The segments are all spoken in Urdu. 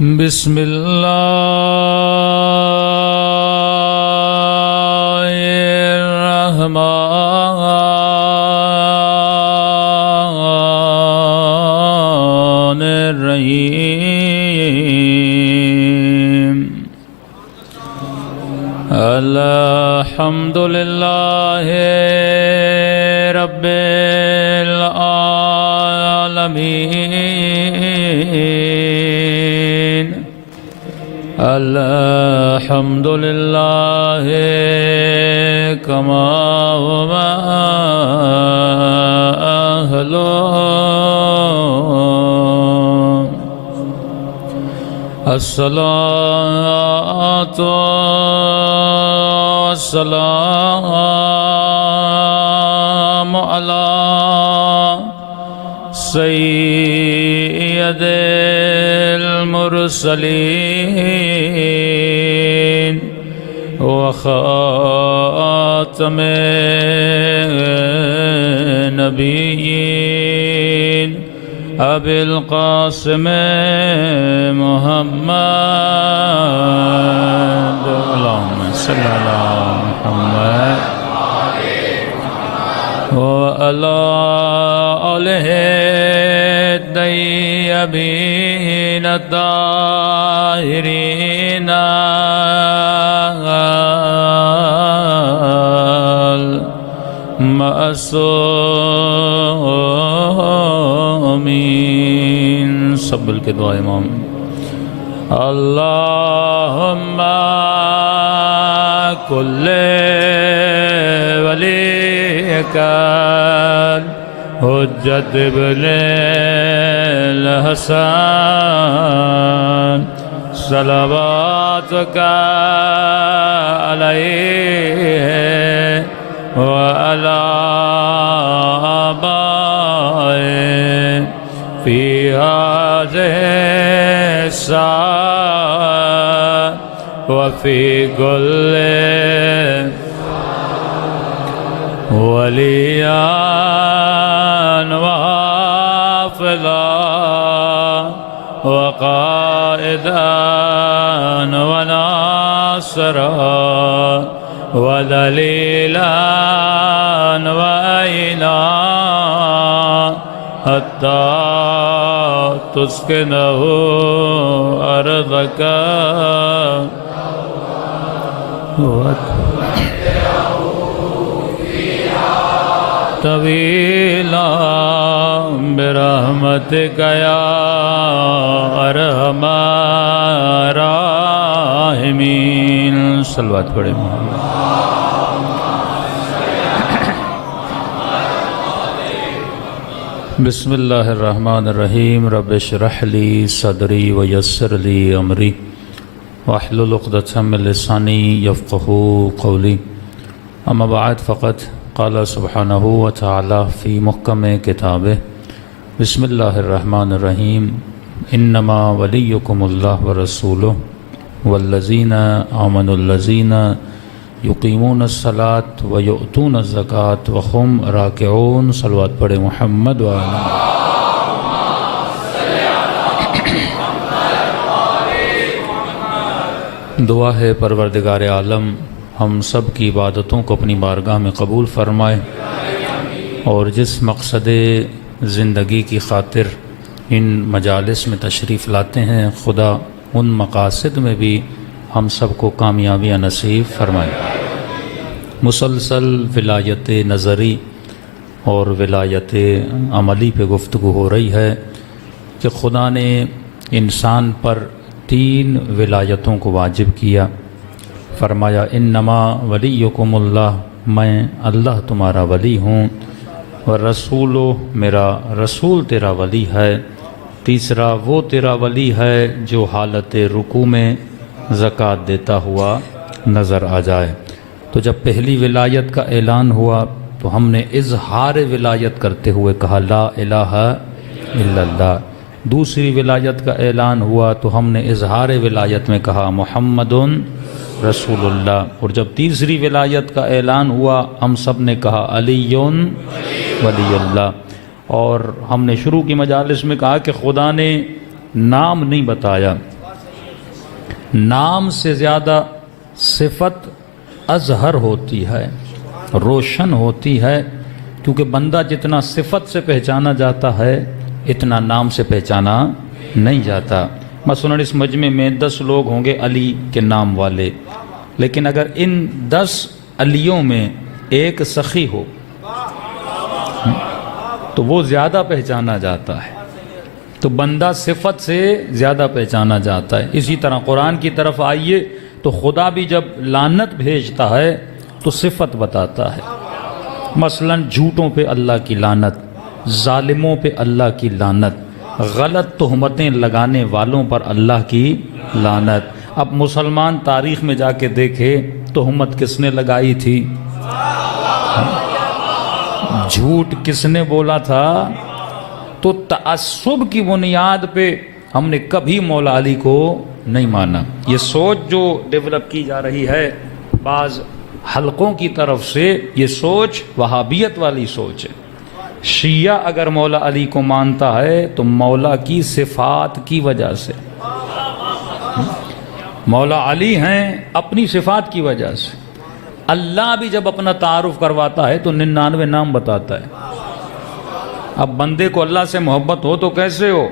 بسم اللہ الرحمن الرحیم الحمد للہ رب العالمین الحمد للہ کما هو أهله الصلاة والسلام على سيد المرسلين وخاتم النبيين أبي القاسم محمد اللهم صل على محمد وعلى آله الطيبين الطاهرين المعصومين سب مل کے دعا امام اللہم کل ولیک حجت ابن الحسن صلواتک علیہ وعلى آبائه في هذه الساعة وفي كل وليا وحافظا وقائدا وناصرا ودليلا وعينا حتى تسكنه أرضك طويلا برحمتك يا أرحم الراحمين صلوات پڑھیں بسم اللہ الرحمن الرحیم رب اشرح لی صدری ویسر لی امری واحلل عقدۃ من لسانی یفقهوا قولی اما بعد فقط قال سبحانہ وتعالی فی محکم کتابہ بسم اللہ الرحمن الرحیم انما ولیکم اللہ ورسولہ والذین آمنوا الذین یقیمون الصلاة ویؤتون الزکاة وهم راکعون صلوات پڑھے محمد وعلا دعا ہے پروردگار عالم ہم سب کی عبادتوں کو اپنی بارگاہ میں قبول فرمائے اور جس مقصد زندگی کی خاطر ان مجالس میں تشریف لاتے ہیں خدا ان مقاصد میں بھی ہم سب کو کامیابیاں نصیب فرمائے مسلسل ولایت نظری اور ولایت عملی پہ گفتگو ہو رہی ہے کہ خدا نے انسان پر 3 ولایتوں کو واجب کیا فرمایا انما ولیکم اللہ میں اللہ تمہارا ولی ہوں والرسول میرا رسول تیرا ولی ہے تیسرا وہ تیرا ولی ہے جو حالت رکوع میں زکوٰۃ دیتا ہوا نظر آ جائے تو جب پہلی ولایت کا اعلان ہوا تو ہم نے اظہار ولایت کرتے ہوئے کہا لا الہ الا اللہ دوسری ولایت کا اعلان ہوا تو ہم نے اظہار ولایت میں کہا محمد رسول اللہ اور جب تیسری ولایت کا اعلان ہوا ہم سب نے کہا علی ولی اللہ اور ہم نے شروع کی مجالس میں کہا کہ خدا نے نام نہیں بتایا نام سے زیادہ صفت اظہر ہوتی ہے، روشن ہوتی ہے، کیونکہ بندہ جتنا صفت سے پہچانا جاتا ہے اتنا نام سے پہچانا نہیں جاتا۔ مثلا اس مجمع میں 10 لوگ ہوں گے علی کے نام والے، لیکن اگر ان 10 علیوں میں ایک سخی ہو تو وہ زیادہ پہچانا جاتا ہے، تو بندہ صفت سے زیادہ پہچانا جاتا ہے۔ اسی طرح قرآن کی طرف آئیے تو خدا بھی جب لعنت بھیجتا ہے تو صفت بتاتا ہے، مثلا جھوٹوں پہ اللہ کی لعنت، ظالموں پہ اللہ کی لعنت، غلط تہمتیں لگانے والوں پر اللہ کی لعنت۔ اب مسلمان تاریخ میں جا کے دیکھے تہمت کس نے لگائی تھی، جھوٹ کس نے بولا تھا؟ تو تعصب کی بنیاد پہ ہم نے کبھی مولا علی کو نہیں مانا۔ یہ سوچ جو ڈیولپ کی جا رہی ہے بعض حلقوں کی طرف سے، یہ سوچ وہابیت والی سوچ ہے۔ شیعہ اگر مولا علی کو مانتا ہے تو مولا کی صفات کی وجہ سے، مولا علی ہیں اپنی صفات کی وجہ سے۔ اللہ بھی جب اپنا تعارف کرواتا ہے تو 99 نام بتاتا ہے۔ اب بندے کو اللہ سے محبت ہو تو کیسے ہو؟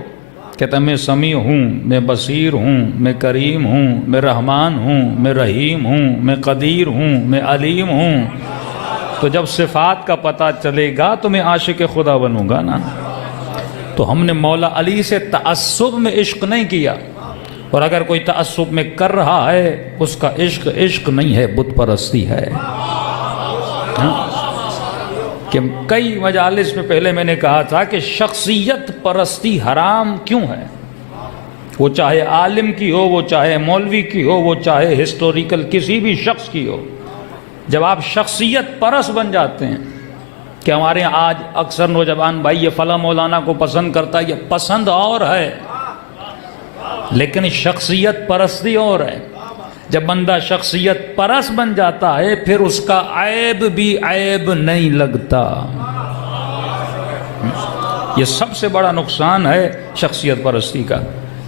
کہتا ہے میں سمیع ہوں، میں بصیر ہوں، میں کریم ہوں، میں رحمان ہوں، میں رحیم ہوں، میں قدیر ہوں، میں علیم ہوں۔ تو جب صفات کا پتہ چلے گا تو میں عاشق خدا بنوں گا نا۔ تو ہم نے مولا علی سے تعصب میں عشق نہیں کیا، اور اگر کوئی تعصب میں کر رہا ہے اس کا عشق عشق نہیں ہے، بت پرستی ہے۔ کہ کئی مجالس میں پہلے میں نے کہا تھا کہ شخصیت پرستی حرام کیوں ہے؟ وہ چاہے عالم کی ہو، وہ چاہے مولوی کی ہو، وہ چاہے ہسٹوریکل کسی بھی شخص کی ہو۔ جب آپ شخصیت پرست بن جاتے ہیں کہ ہمارے یہاں آج اکثر نوجوان بھائی یہ فلاں مولانا کو پسند کرتا ہے، یہ پسند اور ہے لیکن شخصیت پرستی اور ہے۔ جب بندہ شخصیت پرست بن جاتا ہے پھر اس کا عیب بھی عیب نہیں لگتا۔ یہ سب سے بڑا نقصان ہے شخصیت پرستی کا۔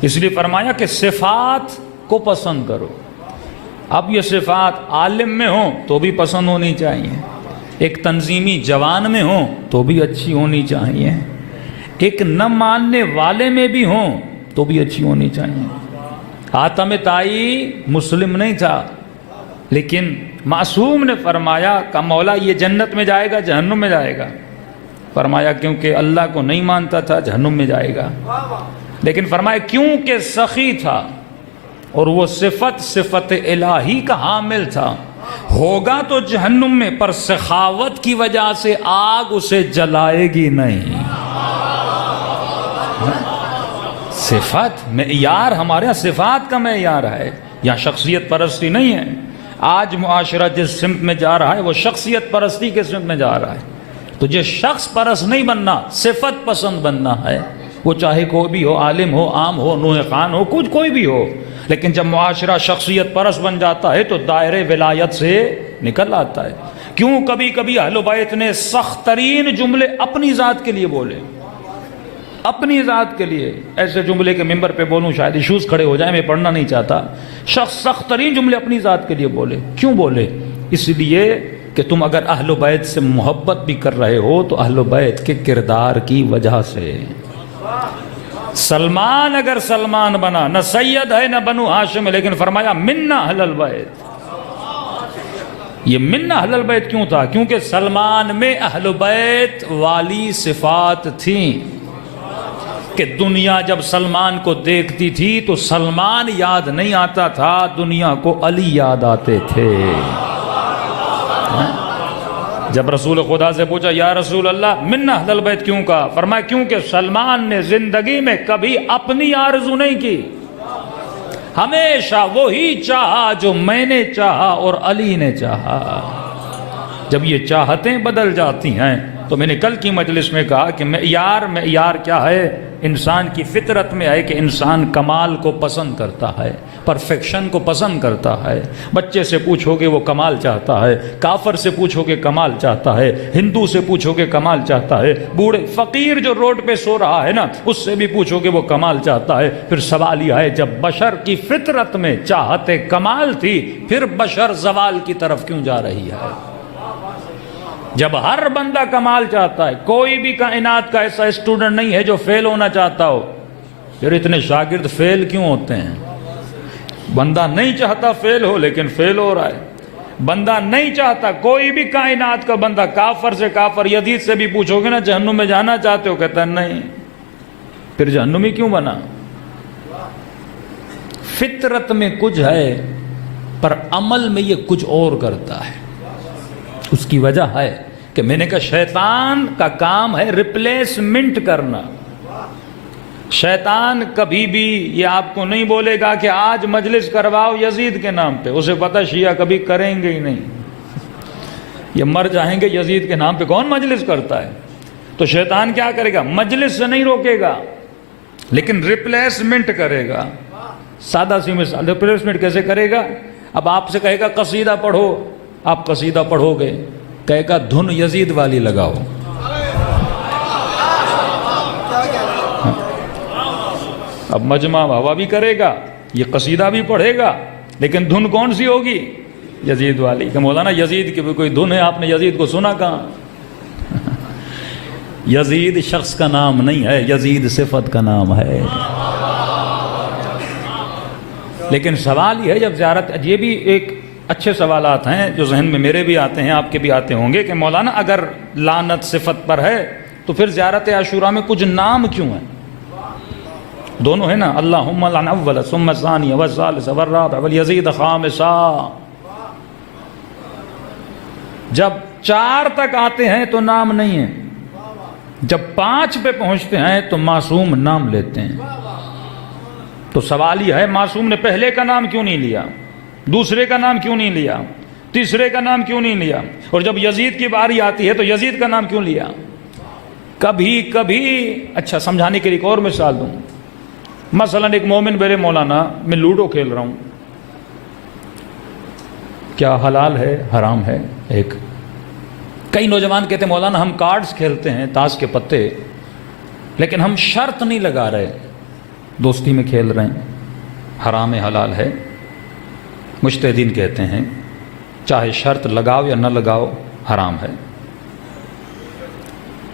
اس لیے فرمایا کہ صفات کو پسند کرو۔ اب یہ صفات عالم میں ہوں تو بھی پسند ہونی چاہیے، ایک تنظیمی جوان میں ہوں تو بھی اچھی ہونی چاہیے، ایک نہ ماننے والے میں بھی ہوں تو بھی اچھی ہونی چاہیے۔ حاتم طائی مسلم نہیں تھا، لیکن معصوم نے فرمایا کہ مولا یہ جنت میں جائے گا جہنم میں جائے گا؟ فرمایا کیونکہ اللہ کو نہیں مانتا تھا جہنم میں جائے گا۔ لیکن فرمایا کیونکہ سخی تھا اور وہ صفت الہی کا حامل تھا، ہوگا تو جہنم میں پر سخاوت کی وجہ سے آگ اسے جلائے گی نہیں۔ صفت معیار، ہمارے یہاں صفات کا معیار ہے، یہاں شخصیت پرستی نہیں ہے۔ آج معاشرہ جس سمت میں جا رہا ہے وہ شخصیت پرستی کے سمت میں جا رہا ہے۔ تجھے شخص پرست نہیں بننا، صفت پسند بننا ہے، وہ چاہے کوئی بھی ہو، عالم ہو، عام ہو، نوح خان ہو، کچھ کوئی بھی ہو۔ لیکن جب معاشرہ شخصیت پرست بن جاتا ہے تو دائرے ولایت سے نکل آتا ہے۔ کیوں کبھی کبھی اہل بیت نے سخت ترین جملے اپنی ذات کے لیے بولے، اپنی ذات کے لیے؟ ایسے جملے کے ممبر پہ بولوں شاید ایشوز کھڑے ہو جائیں، میں پڑھنا نہیں چاہتا۔ سخت ترین جملے اپنی ذات کے لیے بولے۔ کیوں بولے؟ اس لیے کہ تم اگر اہل بیت سے محبت بھی کر رہے ہو تو اہل بیت کے کردار کی وجہ سے۔ سلمان اگر سلمان بنا، نہ سید ہے نہ بنو ہاشم ہے، لیکن فرمایا منا اہل البیت۔ یہ منا اہل البیت کیوں تھا؟ کیونکہ سلمان میں اہل بیت والی صفات تھیں کہ دنیا جب سلمان کو دیکھتی تھی تو سلمان یاد نہیں آتا تھا، دنیا کو علی یاد آتے تھے۔ جب رسول خدا سے پوچھا یا رسول اللہ من اہل البیت کیوں کہا؟ فرمایا کیونکہ سلمان نے زندگی میں کبھی اپنی آرزو نہیں کی، ہمیشہ وہی چاہا جو میں نے چاہا اور علی نے چاہا۔ جب یہ چاہتیں بدل جاتی ہیں تو میں نے کل کی مجلس میں کہا کہ معیار کیا ہے؟ انسان کی فطرت میں ہے کہ انسان کمال کو پسند کرتا ہے، پرفیکشن کو پسند کرتا ہے۔ بچے سے پوچھو گے وہ کمال چاہتا ہے، کافر سے پوچھو گے کمال چاہتا ہے، ہندو سے پوچھو گے کمال چاہتا ہے، بوڑھے فقیر جو روڈ پہ سو رہا ہے نا اس سے بھی پوچھو گے وہ کمال چاہتا ہے۔ پھر سوال یہ ہے جب بشر کی فطرت میں چاہت کمال تھی پھر بشر زوال کی طرف کیوں جا رہی ہے؟ جب ہر بندہ کمال چاہتا ہے، کوئی بھی کائنات کا ایسا اسٹوڈنٹ نہیں ہے جو فیل ہونا چاہتا ہو، پھر اتنے شاگرد فیل کیوں ہوتے ہیں؟ بندہ نہیں چاہتا فیل ہو لیکن فیل ہو رہا ہے۔ بندہ نہیں چاہتا، کوئی بھی کائنات کا بندہ، کافر سے کافر، یزید سے بھی پوچھو گے نا جہنم میں جانا چاہتے ہو، کہتا ہے نہیں، پھر جہنمی کیوں بنا؟ فطرت میں کچھ ہے پر عمل میں یہ کچھ اور کرتا ہے۔ اس کی وجہ ہے کہ میں نے کہا شیطان کا کام ہے ریپلیسمنٹ کرنا۔ شیطان کبھی بھی یہ آپ کو نہیں بولے گا کہ آج مجلس کرواؤ یزید کے نام پہ، اسے پتہ شیعہ کبھی کریں گے ہی نہیں، یہ مر جائیں گے، یزید کے نام پہ کون مجلس کرتا ہے؟ تو شیطان کیا کرے گا؟ مجلس سے نہیں روکے گا لیکن ریپلیسمنٹ کرے گا۔ سادہ سی مثال، ریپلیسمنٹ کیسے کرے گا؟ اب آپ سے کہے گا قصیدہ پڑھو، آپ قصیدہ پڑھو گے، کہے گا دھن یزید والی لگاؤ، اب مجمع ہوا بھی کرے گا، یہ قصیدہ بھی پڑھے گا، لیکن دھن کون سی ہوگی؟ یزید والی۔ کہ مولانا یزید کی بھی کوئی دھن ہے؟ آپ نے یزید کو سنا کہاں؟ یزید شخص کا نام نہیں ہے، یزید صفت کا نام ہے۔ لیکن سوال یہ ہے جب زیارت، یہ بھی ایک اچھے سوالات ہیں جو ذہن میں میرے بھی آتے ہیں، آپ کے بھی آتے ہوں گے، کہ مولانا اگر لعنت صفت پر ہے تو پھر زیارت عاشوراء میں کچھ نام کیوں ہیں؟ دونوں ہے نا، اللہم لعن اول ثم ثانی والثالث والرابع والیزید خامسا۔ جب 4 تک آتے ہیں تو نام نہیں ہے، جب 5 پہ پہنچتے ہیں تو معصوم نام لیتے ہیں۔ تو سوال یہ ہے معصوم نے پہلے کا نام کیوں نہیں لیا، دوسرے کا نام کیوں نہیں لیا، تیسرے کا نام کیوں نہیں لیا، اور جب یزید کی باری آتی ہے تو یزید کا نام کیوں لیا؟ کبھی اچھا سمجھانے کے لیے ایک اور مثال دوں۔ مثلا ایک مومن میرے مولانا میں لوڈو کھیل رہا ہوں، کیا حلال ہے حرام ہے؟ ایک کئی نوجوان کہتے ہیں مولانا ہم کارڈز کھیلتے ہیں، تاش کے پتے، لیکن ہم شرط نہیں لگا رہے، دوستی میں کھیل رہے ہیں، حرام ہے حلال ہے؟ مجتہدین کہتے ہیں چاہے شرط لگاؤ یا نہ لگاؤ حرام ہے۔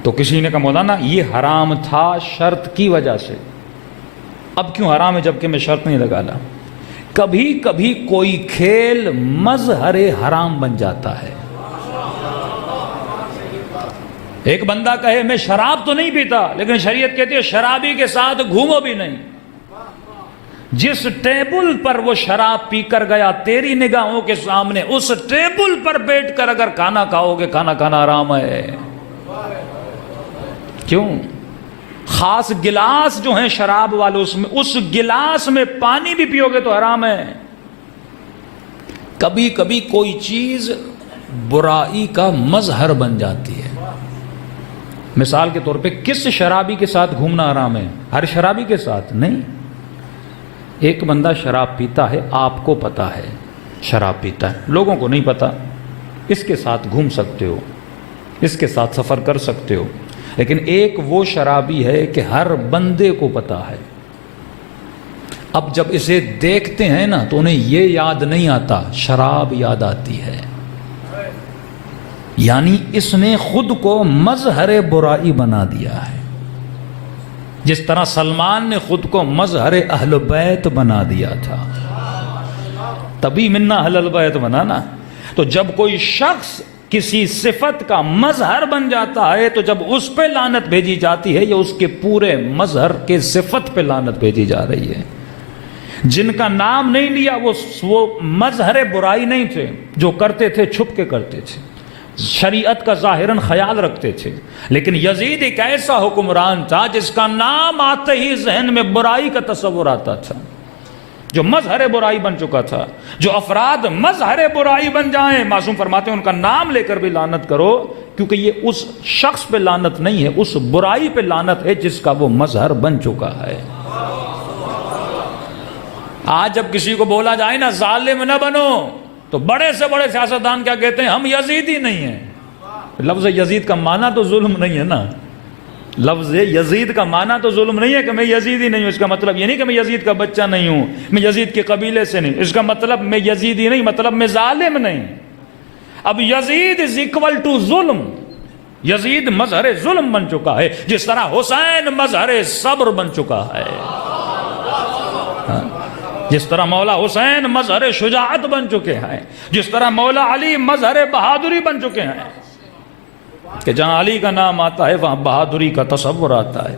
تو کسی نے کہا مولانا یہ حرام تھا شرط کی وجہ سے، اب کیوں حرام ہے جبکہ میں شرط نہیں لگا لا؟ کبھی کبھی کوئی کھیل مظہر حرام بن جاتا ہے۔ ایک بندہ کہے میں شراب تو نہیں پیتا، لیکن شریعت کہتی ہے شرابی کے ساتھ گھومو بھی نہیں۔ جس ٹیبل پر وہ شراب پی کر گیا تیری نگاہوں کے سامنے، اس ٹیبل پر بیٹھ کر اگر کھانا کھاؤ گے، کھانا کھانا حرام ہے۔ کیوں؟ خاص گلاس جو ہیں شراب والے، اس گلاس میں پانی بھی پیو گے تو حرام ہے۔ کبھی کبھی کوئی چیز برائی کا مظہر بن جاتی ہے۔ مثال کے طور پہ کس شرابی کے ساتھ گھومنا حرام ہے؟ ہر شرابی کے ساتھ نہیں۔ ایک بندہ شراب پیتا ہے، آپ کو پتا ہے شراب پیتا ہے، لوگوں کو نہیں پتا، اس کے ساتھ گھوم سکتے ہو، اس کے ساتھ سفر کر سکتے ہو، لیکن ایک وہ شرابی ہے کہ ہر بندے کو پتا ہے۔ اب جب اسے دیکھتے ہیں نا تو انہیں یہ یاد نہیں آتا، شراب یاد آتی ہے۔ یعنی اس نے خود کو مظہر برائی بنا دیا ہے، جس طرح سلمان نے خود کو مظہر اہل بیت بنا دیا تھا، تبھی منا اہل بیت بنا نا۔ تو جب کوئی شخص کسی صفت کا مظہر بن جاتا ہے تو جب اس پہ لعنت بھیجی جاتی ہے یا اس کے پورے مظہر کے صفت پہ لعنت بھیجی جا رہی ہے۔ جن کا نام نہیں لیا وہ مظہر برائی نہیں تھے، جو کرتے تھے چھپ کے کرتے تھے، شریعت کا ظاہراً خیال رکھتے تھے، لیکن یزید ایک ایسا حکمران تھا جس کا نام آتے ہی ذہن میں برائی کا تصور آتا تھا، جو مظہر برائی بن چکا تھا۔ جو افراد مظہر برائی بن جائیں، معصوم فرماتے ہیں ان کا نام لے کر بھی لعنت کرو، کیونکہ یہ اس شخص پہ لعنت نہیں ہے، اس برائی پہ لعنت ہے جس کا وہ مظہر بن چکا ہے۔ آج جب کسی کو بولا جائے نا ظالم نہ بنو، تو بڑے سے بڑے سیاستدان کیا کہتے ہیں؟ ہم یزیدی نہیں ہیں۔ لفظ یزید کا معنی تو ظلم نہیں ہے نا، لفظ یزید کا معنی تو ظلم نہیں ہے کہ میں یزیدی نہیں ہوں۔ اس کا مطلب یہ نہیں کہ میں یزید کا بچہ نہیں ہوں، میں یزید کے قبیلے سے نہیں، اس کا مطلب میں یزیدی نہیں، مطلب میں ظالم نہیں۔ اب یزید از اکول ٹو ظلم، یزید مظہر ظلم بن چکا ہے، جس طرح حسین مظہر صبر بن چکا ہے، جس طرح مولا حسین مظہر شجاعت بن چکے ہیں، جس طرح مولا علی مظہر بہادری بن چکے ہیں، کہ جہاں علی کا نام آتا ہے وہاں بہادری کا تصور آتا ہے۔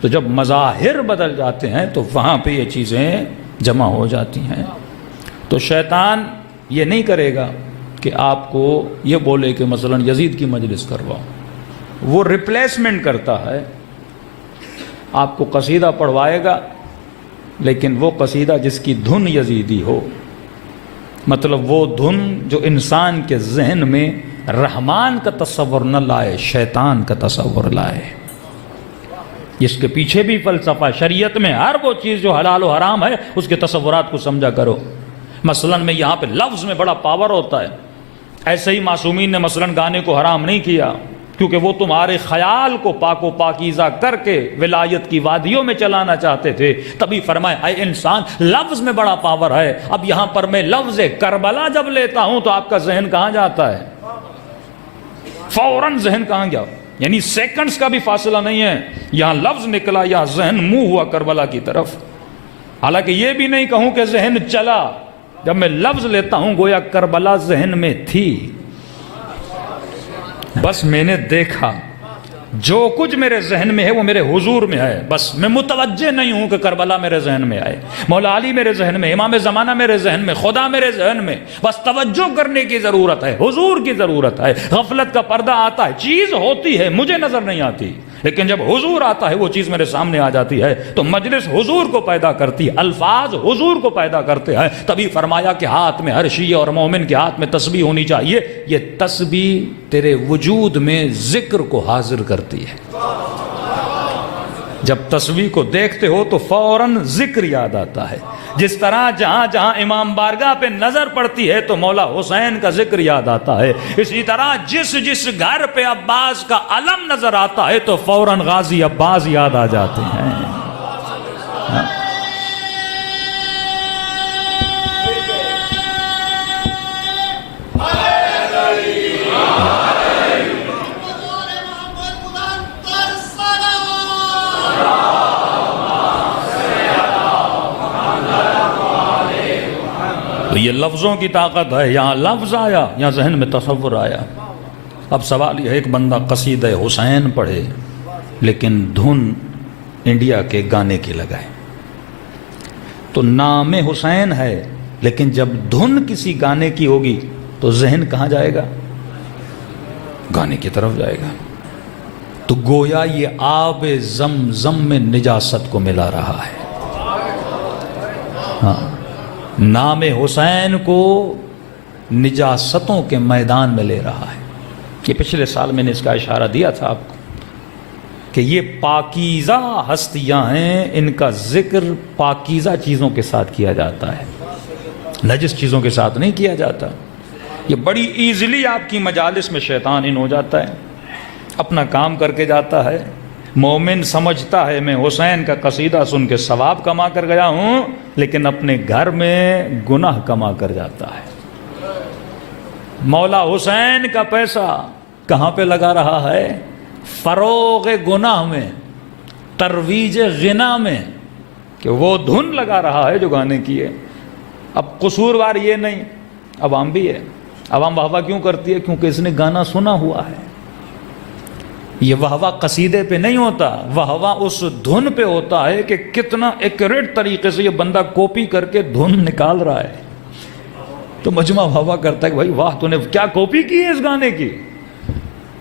تو جب مظاہر بدل جاتے ہیں تو وہاں پہ یہ چیزیں جمع ہو جاتی ہیں۔ تو شیطان یہ نہیں کرے گا کہ آپ کو یہ بولے کہ مثلا یزید کی مجلس کرواؤ، وہ ریپلیسمنٹ کرتا ہے، آپ کو قصیدہ پڑھوائے گا لیکن وہ قصیدہ جس کی دھن یزیدی ہو، مطلب وہ دھن جو انسان کے ذہن میں رحمان کا تصور نہ لائے، شیطان کا تصور لائے، جس کے پیچھے بھی فلسفہ شریعت میں ہر وہ چیز جو حلال و حرام ہے اس کے تصورات کو سمجھا کرو۔ مثلا میں یہاں پہ لفظ میں بڑا پاور ہوتا ہے، ایسے ہی معصومین نے مثلا گانے کو حرام نہیں کیا کیونکہ وہ تمہارے خیال کو پاک و پاکیزہ کر کے ولایت کی وادیوں میں چلانا چاہتے تھے، تبھی فرمایا اے انسان لفظ میں بڑا پاور ہے۔ اب یہاں پر میں لفظ کربلا جب لیتا ہوں تو آپ کا ذہن کہاں جاتا ہے؟ فوراً ذہن کہاں گیا؟ یعنی سیکنڈز کا بھی فاصلہ نہیں ہے، یہاں لفظ نکلا یا ذہن منہ ہوا کربلا کی طرف۔ حالانکہ یہ بھی نہیں کہوں کہ ذہن چلا، جب میں لفظ لیتا ہوں گویا کربلا ذہن میں تھی، بس میں نے دیکھا، جو کچھ میرے ذہن میں ہے وہ میرے حضور میں ہے، بس میں متوجہ نہیں ہوں کہ کربلا میرے ذہن میں آئے، مولا علی میرے ذہن میں، امام زمانہ میرے ذہن میں، خدا میرے ذہن میں، بس توجہ کرنے کی ضرورت ہے، حضور کی ضرورت ہے۔ غفلت کا پردہ آتا ہے، چیز ہوتی ہے مجھے نظر نہیں آتی، لیکن جب حضور آتا ہے وہ چیز میرے سامنے آ جاتی ہے۔ تو مجلس حضور کو پیدا کرتی ہے، الفاظ حضور کو پیدا کرتے ہیں، تبھی فرمایا کہ ہاتھ میں ہر شیعہ اور مومن کے ہاتھ میں تسبیح ہونی چاہیے، یہ تسبیح تیرے وجود میں ذکر کو حاضر کرتی ہے۔ جب تسبیح کو دیکھتے ہو تو فوراً ذکر یاد آتا ہے، جس طرح جہاں جہاں امام بارگاہ پہ نظر پڑتی ہے تو مولا حسین کا ذکر یاد آتا ہے، اسی طرح جس جس گھر پہ عباس کا علم نظر آتا ہے تو فوراً غازی عباس یاد آ جاتے ہیں۔ تو یہ لفظوں کی طاقت ہے، یہاں لفظ آیا، یہاں ذہن میں تصور آیا۔ اب سوال یہ ہے، ایک بندہ قصیدہ حسین پڑھے لیکن دھن انڈیا کے گانے کی لگائے، تو نام حسین ہے لیکن جب دھن کسی گانے کی ہوگی تو ذہن کہاں جائے گا؟ گانے کی طرف جائے گا۔ تو گویا یہ آب زمزم میں نجاست کو ملا رہا ہے۔ ہاں، نام حسین کو نجاستوں کے میدان میں لے رہا ہے۔ یہ پچھلے سال میں نے اس کا اشارہ دیا تھا آپ کو کہ یہ پاکیزہ ہستیاں ہیں، ان کا ذکر پاکیزہ چیزوں کے ساتھ کیا جاتا ہے، نجس چیزوں کے ساتھ نہیں کیا جاتا۔ یہ بڑی ایزلی آپ کی مجالس میں شیطان ان ہو جاتا ہے، اپنا کام کر کے جاتا ہے۔ مومن سمجھتا ہے میں حسین کا قصیدہ سن کے ثواب کما کر گیا ہوں، لیکن اپنے گھر میں گناہ کما کر جاتا ہے۔ مولا حسین کا پیسہ کہاں پہ لگا رہا ہے؟ فروغ گناہ میں، ترویج غنا میں، کہ وہ دھن لگا رہا ہے جو گانے کی ہے۔ اب قصوروار یہ نہیں، عوام بھی ہے۔ عوام واہ واہ کیوں کرتی ہے؟ کیونکہ اس نے گانا سنا ہوا ہے۔ یہ واہ واہ قصیدے پہ نہیں ہوتا، واہ واہ اس دھن پہ ہوتا ہے کہ کتنا ایکوریٹ طریقے سے یہ بندہ کاپی کر کے دھن نکال رہا ہے۔ تو مجمع واہ واہ کرتا ہے کہ بھائی واہ، تو نے کیا کاپی کی ہے اس گانے کی،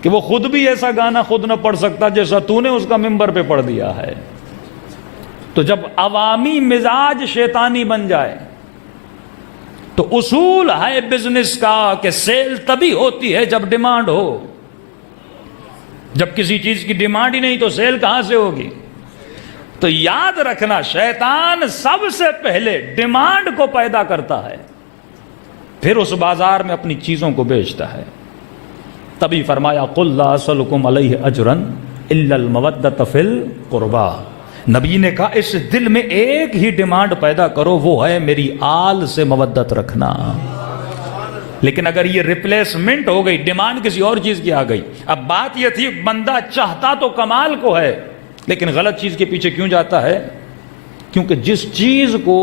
کہ وہ خود بھی ایسا گانا خود نہ پڑھ سکتا جیسا تو نے اس کا ممبر پہ پڑھ دیا ہے۔ تو جب عوامی مزاج شیطانی بن جائے تو اصول ہے بزنس کا کہ سیل تبھی ہوتی ہے جب ڈیمانڈ ہو۔ جب کسی چیز کی ڈیمانڈ ہی نہیں تو سیل کہاں سے ہوگی؟ تو یاد رکھنا شیطان سب سے پہلے ڈیمانڈ کو پیدا کرتا ہے، پھر اس بازار میں اپنی چیزوں کو بیچتا ہے۔ تبھی فرمایا قُلْ لَا أَسْأَلُكُمْ عَلَيْهِ أَجْرًا إِلَّا الْمَوَدَّةَ فِي الْقُرْبَى، نبی نے کہا اس دل میں ایک ہی ڈیمانڈ پیدا کرو، وہ ہے میری آل سے مودت رکھنا۔ لیکن اگر یہ ریپلیسمنٹ ہو گئی، ڈیمانڈ کسی اور چیز کی آ گئی، اب بات یہ تھی بندہ چاہتا تو کمال کو ہے لیکن غلط چیز کے پیچھے کیوں جاتا ہے؟ کیونکہ جس چیز کو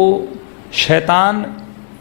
شیطان،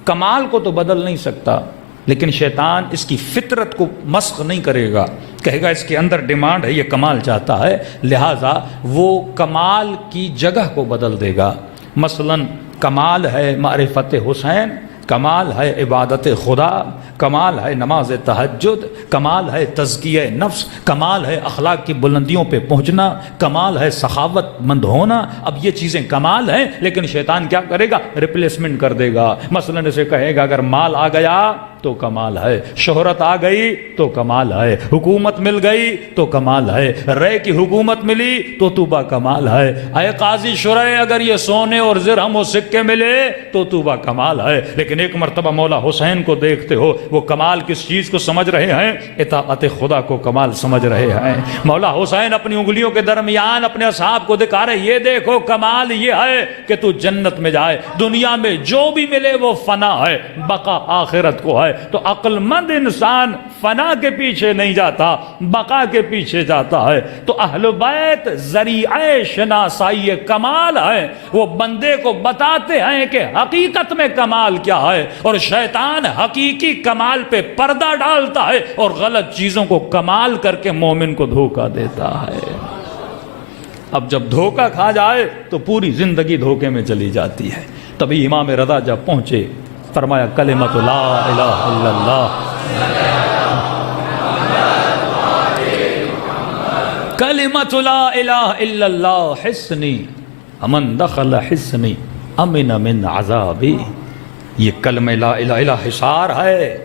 کمال کو تو بدل نہیں سکتا لیکن شیطان اس کی فطرت کو مسخ نہیں کرے گا، کہے گا اس کے اندر ڈیمانڈ ہے، یہ کمال چاہتا ہے، لہٰذا وہ کمال کی جگہ کو بدل دے گا۔ مثلا کمال ہے معرفت حسین، کمال ہے عبادت خدا، کمال ہے نماز تہجد، کمال ہے تزکیہ نفس، کمال ہے اخلاق کی بلندیوں پہ پہنچنا، کمال ہے سخاوت مند ہونا۔ اب یہ چیزیں کمال ہیں لیکن شیطان کیا کرے گا؟ ریپلیسمنٹ کر دے گا۔ مثلا اسے کہے گا اگر مال آ گیا تو کمال ہے، شہرت آ گئی تو کمال ہے، حکومت مل گئی تو کمال ہے، رے کی حکومت ملی تو با کمال ہے، اے قاضی شرع اگر یہ سونے اور درہم و سکے ملے تو با کمال ہے۔ لیکن ایک مرتبہ مولا حسین کو دیکھتے ہو، وہ کمال کس چیز کو سمجھ رہے ہیں؟ اطاعت خدا کو کمال سمجھ رہے ہیں۔ مولا حسین اپنی انگلیوں کے درمیان اپنے اصحاب کو دکھا رہے، یہ دیکھو کمال یہ ہے کہ تو جنت میں جائے، دنیا میں جو بھی ملے وہ فنا ہے، بقا آخرت کو ہے۔ تو عقل مند انسان فنا کے پیچھے نہیں جاتا، بقا کے پیچھے جاتا ہے۔ تو اہل بیت ذریعہ شناسائی کمال ہے، وہ بندے کو بتاتے ہیں کہ حقیقت میں کمال کیا ہے، اور شیطان حقیقی کمال پہ پردہ ڈالتا ہے اور غلط چیزوں کو کمال کر کے مومن کو دھوکہ دیتا ہے۔ اب جب دھوکہ کھا جائے تو پوری زندگی دھوکے میں چلی جاتی ہے۔ تبھی امام رضا جب پہنچے فرمایا کلمۃ لا الہ الا اللہ، کلمۃ لا الہ الا اللہ حصنی امن دخل حصنی امن من عذابی۔ یہ کلمہ لا الہ الا حصار ہے،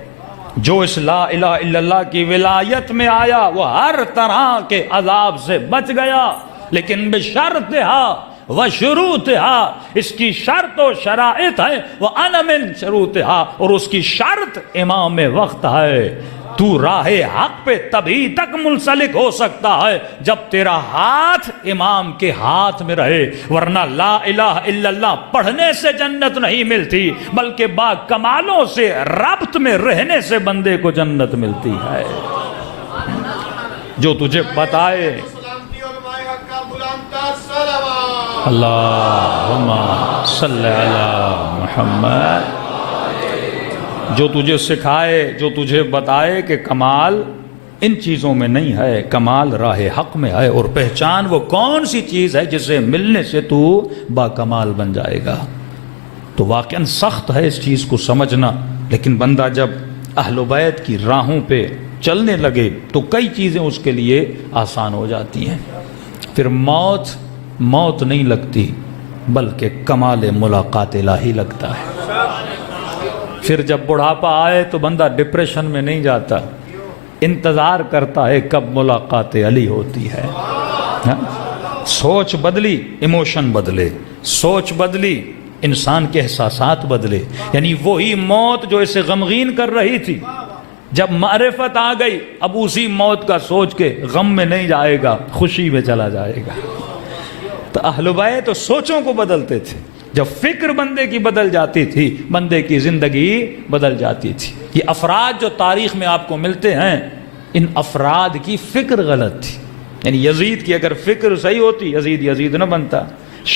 جو اس لا الہ الا اللہ کی ولایت میں آیا وہ ہر طرح کے عذاب سے بچ گیا، لیکن بشرطہا وشروطہا، اس کی شرط و شرائط ہے، وَأَنَا مِن شروطہا، اور اس کی شرط امام وقت ہے۔ تو راہ حق پہ تبھی تک منسلک ہو سکتا ہے جب تیرا ہاتھ امام کے ہاتھ میں رہے، ورنہ لا الہ الا اللہ پڑھنے سے جنت نہیں ملتی بلکہ با کمالوں سے ربط میں رہنے سے بندے کو جنت ملتی ہے۔ جو تجھے بتائے اللہم صلی علی محمد، جو تجھے سکھائے، جو تجھے بتائے کہ کمال ان چیزوں میں نہیں ہے، کمال راہ حق میں ہے، اور پہچان وہ کون سی چیز ہے جسے ملنے سے تو با کمال بن جائے گا۔ تو واقعاً سخت ہے اس چیز کو سمجھنا، لیکن بندہ جب اہل بیت کی راہوں پہ چلنے لگے تو کئی چیزیں اس کے لیے آسان ہو جاتی ہیں۔ پھر موت نہیں لگتی بلکہ کمال ملاقات الہی لگتا ہے۔ پھر جب بڑھاپا آئے تو بندہ ڈپریشن میں نہیں جاتا، انتظار کرتا ہے کب ملاقات علی ہوتی ہے۔ سوچ بدلی، ایموشن بدلے، سوچ بدلی، انسان کے احساسات بدلے۔ یعنی وہی موت جو اسے غمگین کر رہی تھی، جب معرفت آ گئی اب اسی موت کا سوچ کے غم میں نہیں جائے گا، خوشی میں چلا جائے گا۔ تو اہل بیت تو سوچوں کو بدلتے تھے، جب فکر بندے کی بدل جاتی تھی بندے کی زندگی بدل جاتی تھی۔ یہ افراد جو تاریخ میں آپ کو ملتے ہیں، ان افراد کی فکر غلط تھی۔ یعنی یزید کی اگر فکر صحیح ہوتی یزید نہ بنتا،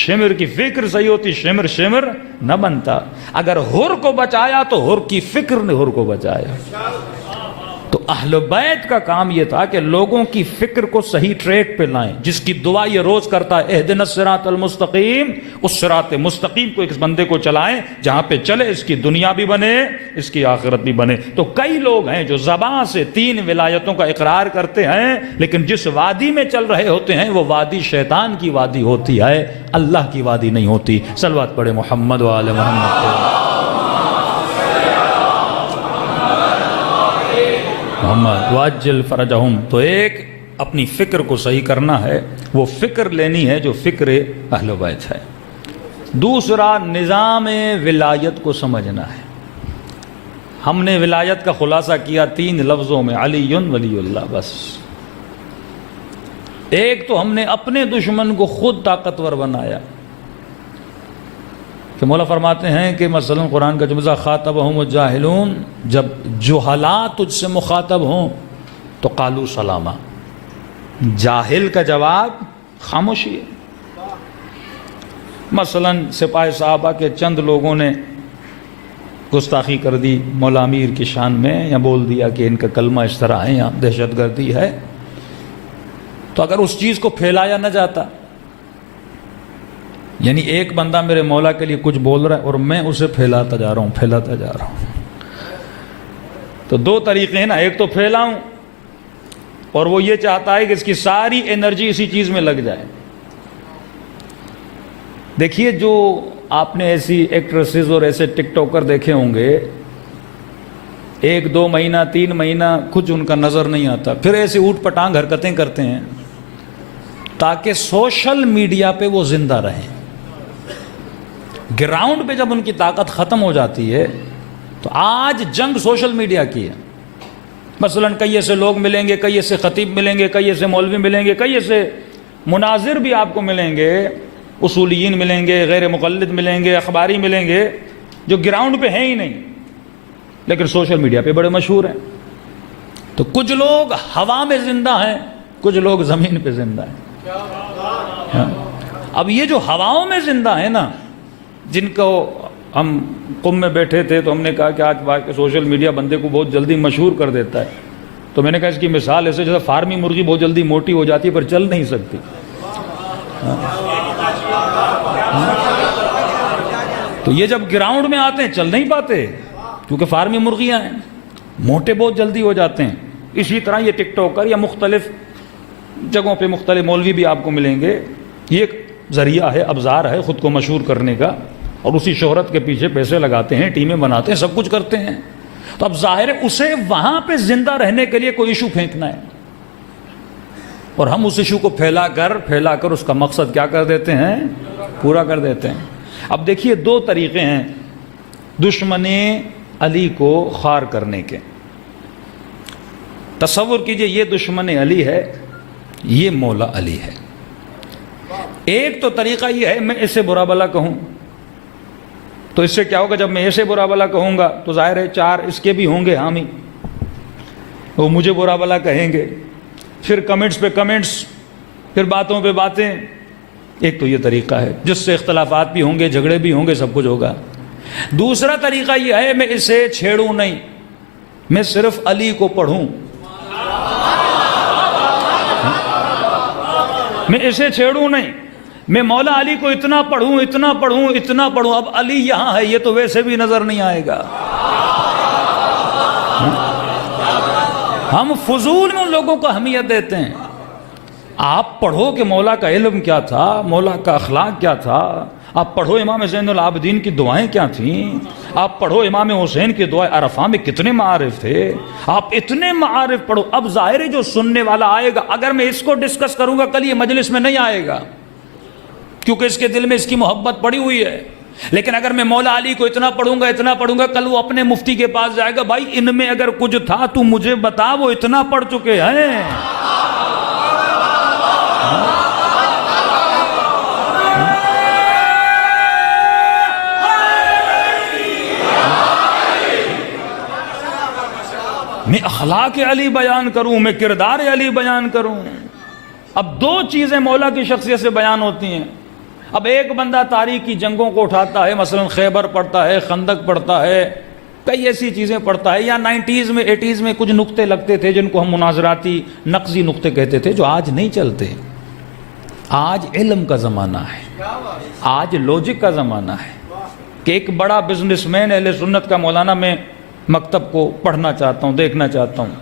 شمر کی فکر صحیح ہوتی شمر نہ بنتا۔ اگر حر کو بچایا تو حر کی فکر نے حر کو بچایا۔ تو اہل بیت کا کام یہ تھا کہ لوگوں کی فکر کو صحیح ٹریک پہ لائیں، جس کی دعا یہ روز کرتا ہے اہدنا الصراط المستقیم، اس صراط مستقیم کو اس بندے کو چلائیں جہاں پہ چلے اس کی دنیا بھی بنے اس کی آخرت بھی بنے۔ تو کئی لوگ ہیں جو زبان سے 3 ولایتوں کا اقرار کرتے ہیں لیکن جس وادی میں چل رہے ہوتے ہیں وہ وادی شیطان کی وادی ہوتی ہے، اللہ کی وادی نہیں ہوتی۔ صلوات پڑھے محمد و آل محمد محمد واجل فرجہم۔ تو ایک اپنی فکر کو صحیح کرنا ہے، وہ فکر لینی ہے جو فکر اہل بیت ہے۔ دوسرا نظام ولایت کو سمجھنا ہے۔ ہم نے ولایت کا خلاصہ کیا 3 لفظوں میں، علی ولی اللہ، بس۔ ایک تو ہم نے اپنے دشمن کو خود طاقتور بنایا، کہ مولا فرماتے ہیں کہ مثلا قرآن کا جملہ خاطبہم الجاہلون، جب جہلاء تجھ سے مخاطب ہوں تو قالوا سلاما، جاہل کا جواب خاموشی ہے۔ مثلا سپاہی صحابہ کے چند لوگوں نے گستاخی کر دی مولا امیر کی شان میں، یا بول دیا کہ ان کا کلمہ اس طرح ہے یا دہشت گردی ہے، تو اگر اس چیز کو پھیلایا نہ جاتا، یعنی ایک بندہ میرے مولا کے لیے کچھ بول رہا ہے اور میں اسے پھیلاتا جا رہا ہوں، تو 2 طریقے ہیں نا، ایک تو پھیلاؤں اور وہ یہ چاہتا ہے کہ اس کی ساری انرجی اسی چیز میں لگ جائے۔ دیکھیے جو آپ نے ایسی ایکٹریسز اور ایسے ٹک ٹاکر دیکھے ہوں گے، 1-2 مہینہ 3 مہینہ کچھ ان کا نظر نہیں آتا، پھر ایسے اوٹ پٹانگ حرکتیں کرتے ہیں تاکہ سوشل میڈیا پہ وہ زندہ رہیں۔ گراؤنڈ پہ جب ان کی طاقت ختم ہو جاتی ہے تو آج جنگ سوشل میڈیا کی ہے۔ مثلا کئی ایسے لوگ ملیں گے، کئی ایسے خطیب ملیں گے، کئی ایسے مولوی ملیں گے، کئی ایسے مناظر بھی آپ کو ملیں گے، اصولیین ملیں گے، غیر مقلد ملیں گے، اخباری ملیں گے، جو گراؤنڈ پہ ہیں ہی نہیں لیکن سوشل میڈیا پہ بڑے مشہور ہیں۔ تو کچھ لوگ ہوا میں زندہ ہیں، کچھ لوگ زمین پہ زندہ ہیں۔ اب یہ جو ہواؤں میں زندہ ہیں نا، جن کو ہم قم میں بیٹھے تھے تو ہم نے کہا کہ آج سوشل میڈیا بندے کو بہت جلدی مشہور کر دیتا ہے، تو میں نے کہا اس کی مثال ایسے جیسے فارمی مرغی بہت جلدی موٹی ہو جاتی ہے پر چل نہیں سکتی۔ تو یہ جب گراؤنڈ میں آتے ہیں چل نہیں پاتے کیونکہ فارمی مرغیاں ہیں، موٹے بہت جلدی ہو جاتے ہیں۔ اسی طرح یہ ٹک ٹاکر یا مختلف جگہوں پہ مختلف مولوی بھی آپ کو ملیں گے، یہ ایک ذریعہ ہے، ابزار ہے خود کو مشہور کرنے کا، اور اسی شہرت کے پیچھے پیسے لگاتے ہیں، ٹیمیں بناتے ہیں، سب کچھ کرتے ہیں۔ تو اب ظاہر ہے اسے وہاں پہ زندہ رہنے کے لیے کوئی ایشو پھینکنا ہے، اور ہم اس ایشو کو پھیلا کر اس کا مقصد کیا کر دیتے ہیں، پورا کر دیتے ہیں۔ اب دیکھیے 2 طریقے ہیں دشمن علی کو خوار کرنے کے۔ تصور کیجئے یہ دشمن علی ہے، یہ مولا علی ہے۔ ایک تو طریقہ یہ ہے میں اسے برا بھلا کہوں، تو اس سے کیا ہوگا، جب میں اسے برا بھلا کہوں گا تو ظاہر ہے 4 اس کے بھی ہوں گے حامی، وہ مجھے برا بھلا کہیں گے، پھر کمنٹس پہ کمنٹس، پھر باتوں پہ باتیں۔ ایک تو یہ طریقہ ہے جس سے اختلافات بھی ہوں گے، جھگڑے بھی ہوں گے، سب کچھ ہوگا۔ دوسرا طریقہ یہ ہے میں اسے چھیڑوں نہیں، میں صرف علی کو پڑھوں، میں اسے چھیڑوں نہیں، میں مولا علی کو اتنا پڑھوں۔ اب علی یہاں ہے، یہ تو ویسے بھی نظر نہیں آئے گا۔ ہم فضول میں ان لوگوں کو اہمیت دیتے ہیں۔ آپ پڑھو کہ مولا کا علم کیا تھا، مولا کا اخلاق کیا تھا، آپ پڑھو امام زین العابدین کی دعائیں کیا تھیں، آپ پڑھو امام حسین کی دعائیں عرفہ میں کتنے معارف تھے، آپ اتنے معارف پڑھو۔ اب ظاہر ہے جو سننے والا آئے گا، اگر میں اس کو ڈسکس کروں گا کل یہ مجلس میں نہیں آئے گا کیونکہ اس کے دل میں اس کی محبت پڑی ہوئی ہے۔ لیکن اگر میں مولا علی کو اتنا پڑھوں گا کل وہ اپنے مفتی کے پاس جائے گا، بھائی ان میں اگر کچھ تھا تو مجھے بتا، وہ اتنا پڑھ چکے ہیں۔ میں اخلاق علی بیان کروں، میں کردار علی بیان کروں۔ اب 2 چیزیں مولا کی شخصیت سے بیان ہوتی ہیں۔ اب ایک بندہ تاریخ کی جنگوں کو اٹھاتا ہے، مثلا خیبر پڑھتا ہے، خندق پڑھتا ہے، کئی ایسی چیزیں پڑھتا ہے، یا 90s میں 80s میں کچھ نقطے لگتے تھے جن کو ہم مناظراتی نقضی نقطے کہتے تھے، جو آج نہیں چلتے۔ آج علم کا زمانہ ہے، آج لوجک کا زمانہ ہے کہ ایک بڑا بزنس مین اہل سنت کا مولانا میں مکتب کو پڑھنا چاہتا ہوں، دیکھنا چاہتا ہوں۔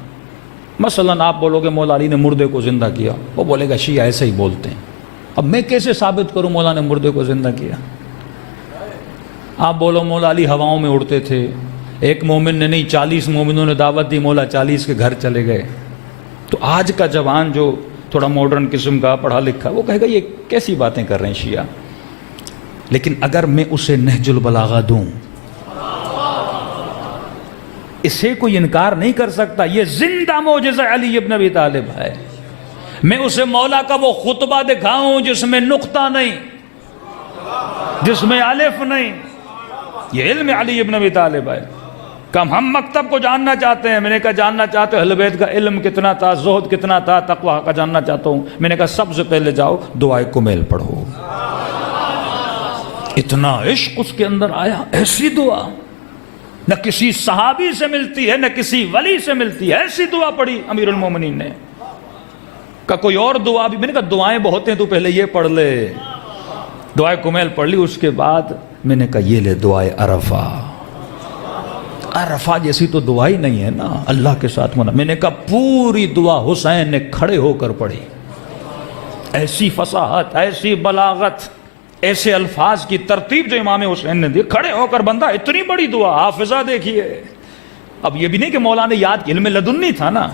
مثلا آپ بولو گے مولا علی نے مردے کو زندہ کیا، وہ بولے گا شیعہ ایسے ہی بولتے ہیں۔ اب میں کیسے ثابت کروں مولا نے مردے کو زندہ کیا؟ آپ بولو مولا علی ہواؤں میں اڑتے تھے، ایک مومن نے نہیں 40 مومنوں نے دعوت دی، مولا 40 کے گھر چلے گئے۔ تو آج کا جوان جو تھوڑا ماڈرن قسم کا پڑھا لکھا وہ کہے گا یہ کیسی باتیں کر رہے ہیں شیعہ. لیکن اگر میں اسے نہج البلاغہ دوں، اسے کوئی انکار نہیں کر سکتا، یہ زندہ معجزہ علی ابن ابی طالب ہے. میں اسے مولا کا وہ خطبہ دکھاؤں جس میں نقطہ نہیں، جس میں الف نہیں، یہ علم علی ابن ابی طالب ہے. کم ہم مکتب کو جاننا چاہتے ہیں، میں نے کہا جاننا چاہتے ہو اہل بیت کا علم کتنا تھا، زہد کتنا تھا، تقویٰ کا جاننا چاہتا ہوں. میں نے کہا سب سے پہلے جاؤ دعائے کمیل پڑھو. اتنا عشق اس کے اندر آیا، ایسی دعا نہ کسی صحابی سے ملتی ہے نہ کسی ولی سے ملتی ہے. ایسی دعا پڑھی امیر المومنین نے. کہ کوئی اور دعا بھی، میں نے کہا دعائیں بہت ہیں، تو پہلے یہ پڑھ لے. دعائے کمیل پڑھ لی، اس کے بعد میں نے کہا یہ لے دعائے عرفہ. عرفہ جیسی تو دعا ہی نہیں ہے نا اللہ کے ساتھ منا. میں نے کہا پوری دعا حسین نے کھڑے ہو کر پڑھی. ایسی فصاحت، ایسی بلاغت، ایسے الفاظ کی ترتیب جو امام حسین نے دی. کھڑے ہو کر بندہ اتنی بڑی دعا، حافظہ دیکھیے. اب یہ بھی نہیں کہ مولانا یاد علم لدنی تھا نا،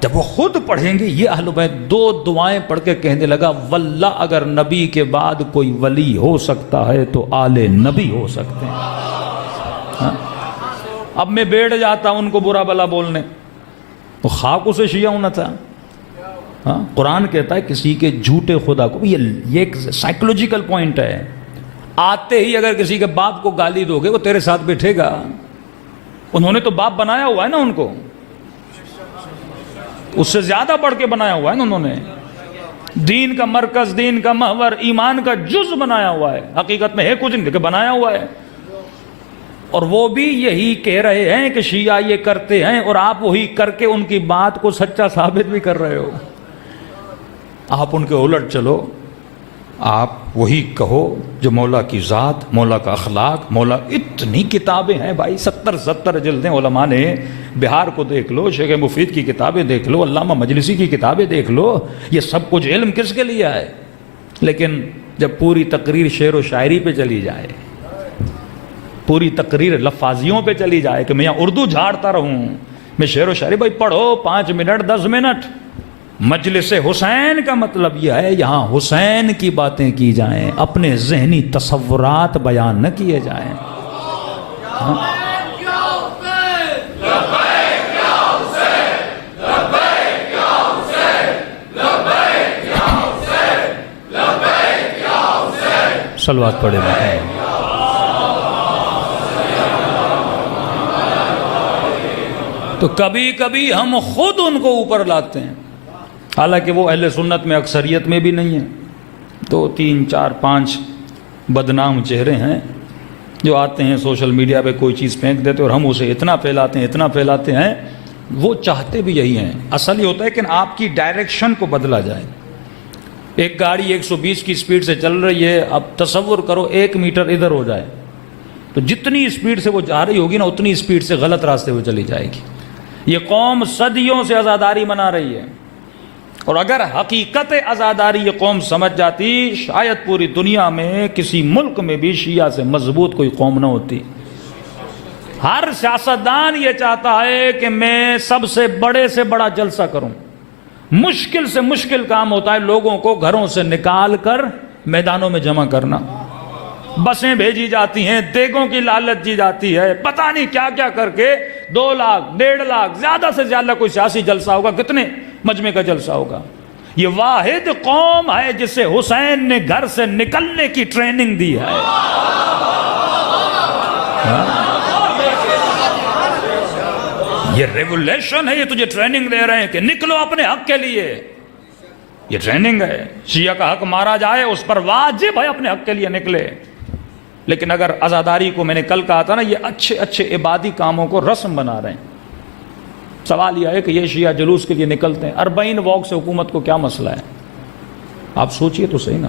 جب وہ خود پڑھیں گے یہ اہل بیت. دو دعائیں پڑھ کے کہنے لگا واللہ اگر نبی کے بعد کوئی ولی ہو سکتا ہے تو آل نبی ہو سکتے ہیں. ہاں؟ اب میں بیٹھ جاتا ان کو برا بلا بولنے، وہ خاک اسے شیعہ ہونا تھا. ہاں؟ قرآن کہتا ہے کسی کے جھوٹے خدا کو، یہ ایک سائیکولوجیکل پوائنٹ ہے. آتے ہی اگر کسی کے باپ کو گالی دو گے وہ تیرے ساتھ بیٹھے گا. انہوں نے تو باپ بنایا ہوا ہے نا، ان کو اس سے زیادہ بڑھ کے بنایا ہوا ہے نا. انہوں نے دین کا مرکز، دین کا محور، ایمان کا جز بنایا ہوا ہے. حقیقت میں ہے کچھ نہیں کہ بنایا ہوا ہے. اور وہ بھی یہی کہہ رہے ہیں کہ شیعہ یہ کرتے ہیں، اور آپ وہی کر کے ان کی بات کو سچا ثابت بھی کر رہے ہو. آپ ان کے الٹ چلو، آپ وہی کہو جو مولا کی ذات، مولا کا اخلاق، مولا. اتنی کتابیں ہیں بھائی، 70 جلدیں علماء نے. بہار کو دیکھ لو، شیخ مفید کی کتابیں دیکھ لو، علامہ مجلسی کی کتابیں دیکھ لو. یہ سب کچھ علم کس کے لیے ہے؟ لیکن جب پوری تقریر شعر و شاعری پہ چلی جائے، پوری تقریر لفاظیوں پہ چلی جائے کہ میں یہاں اردو جھاڑتا رہوں، میں شعر و شاعری، بھائی پڑھو 5 منٹ 10 منٹ. مجلس حسین کا مطلب یہ ہے یہاں حسین کی باتیں کی جائیں، اپنے ذہنی تصورات بیان نہ کیے جائیں. صلوات پڑھے محمد. تو کبھی کبھی ہم خود ان کو اوپر لاتے ہیں، حالانکہ وہ اہل سنت میں اکثریت میں بھی نہیں ہیں. 2 3 4 5 بدنام چہرے ہیں جو آتے ہیں سوشل میڈیا پہ کوئی چیز پھینک دیتے اور ہم اسے اتنا پھیلاتے ہیں. وہ چاہتے بھی یہی ہیں. اصل یہ ہوتا ہے کہ آپ کی ڈائریکشن کو بدلا جائے. ایک گاڑی 120 کی سپیڈ سے چل رہی ہے، اب تصور کرو 1 میٹر ادھر ہو جائے تو جتنی سپیڈ سے وہ جا رہی ہوگی نا اتنی سپیڈ سے غلط راستے پہ چلی جائے گی. یہ قوم صدیوں سے عزاداری منا رہی ہے، اور اگر حقیقت عزاداری یہ قوم سمجھ جاتی شاید پوری دنیا میں کسی ملک میں بھی شیعہ سے مضبوط کوئی قوم نہ ہوتی. ہر سیاستدان یہ چاہتا ہے کہ میں سب سے بڑا جلسہ کروں. مشکل سے مشکل کام ہوتا ہے لوگوں کو گھروں سے نکال کر میدانوں میں جمع کرنا. بسیں بھیجی جاتی ہیں، دیگوں کی لالچ دی جاتی ہے، پتہ نہیں کیا کیا کر کے 2 لاکھ 1.5 لاکھ زیادہ سے زیادہ کوئی سیاسی جلسہ ہوگا، کتنے مجمع کا جلسہ ہوگا. یہ واحد قوم ہے جسے حسین نے گھر سے نکلنے کی ٹریننگ دی ہے. یہ ریولیشن ہے، یہ تجھے ٹریننگ دے رہے ہیں کہ نکلو اپنے حق کے لیے. یہ ٹریننگ ہے. شیعہ کا حق مارا جائے اس پر واجب ہے اپنے حق کے لیے نکلے. لیکن اگر عزاداری کو میں نے کل کہا تھا نا، یہ اچھے عبادی کاموں کو رسم بنا رہے ہیں. سوال یہ ہے کہ یہ شیعہ جلوس کے لیے نکلتے ہیں، 40 واک سے حکومت کو کیا مسئلہ ہے؟ آپ سوچئے تو صحیح نا.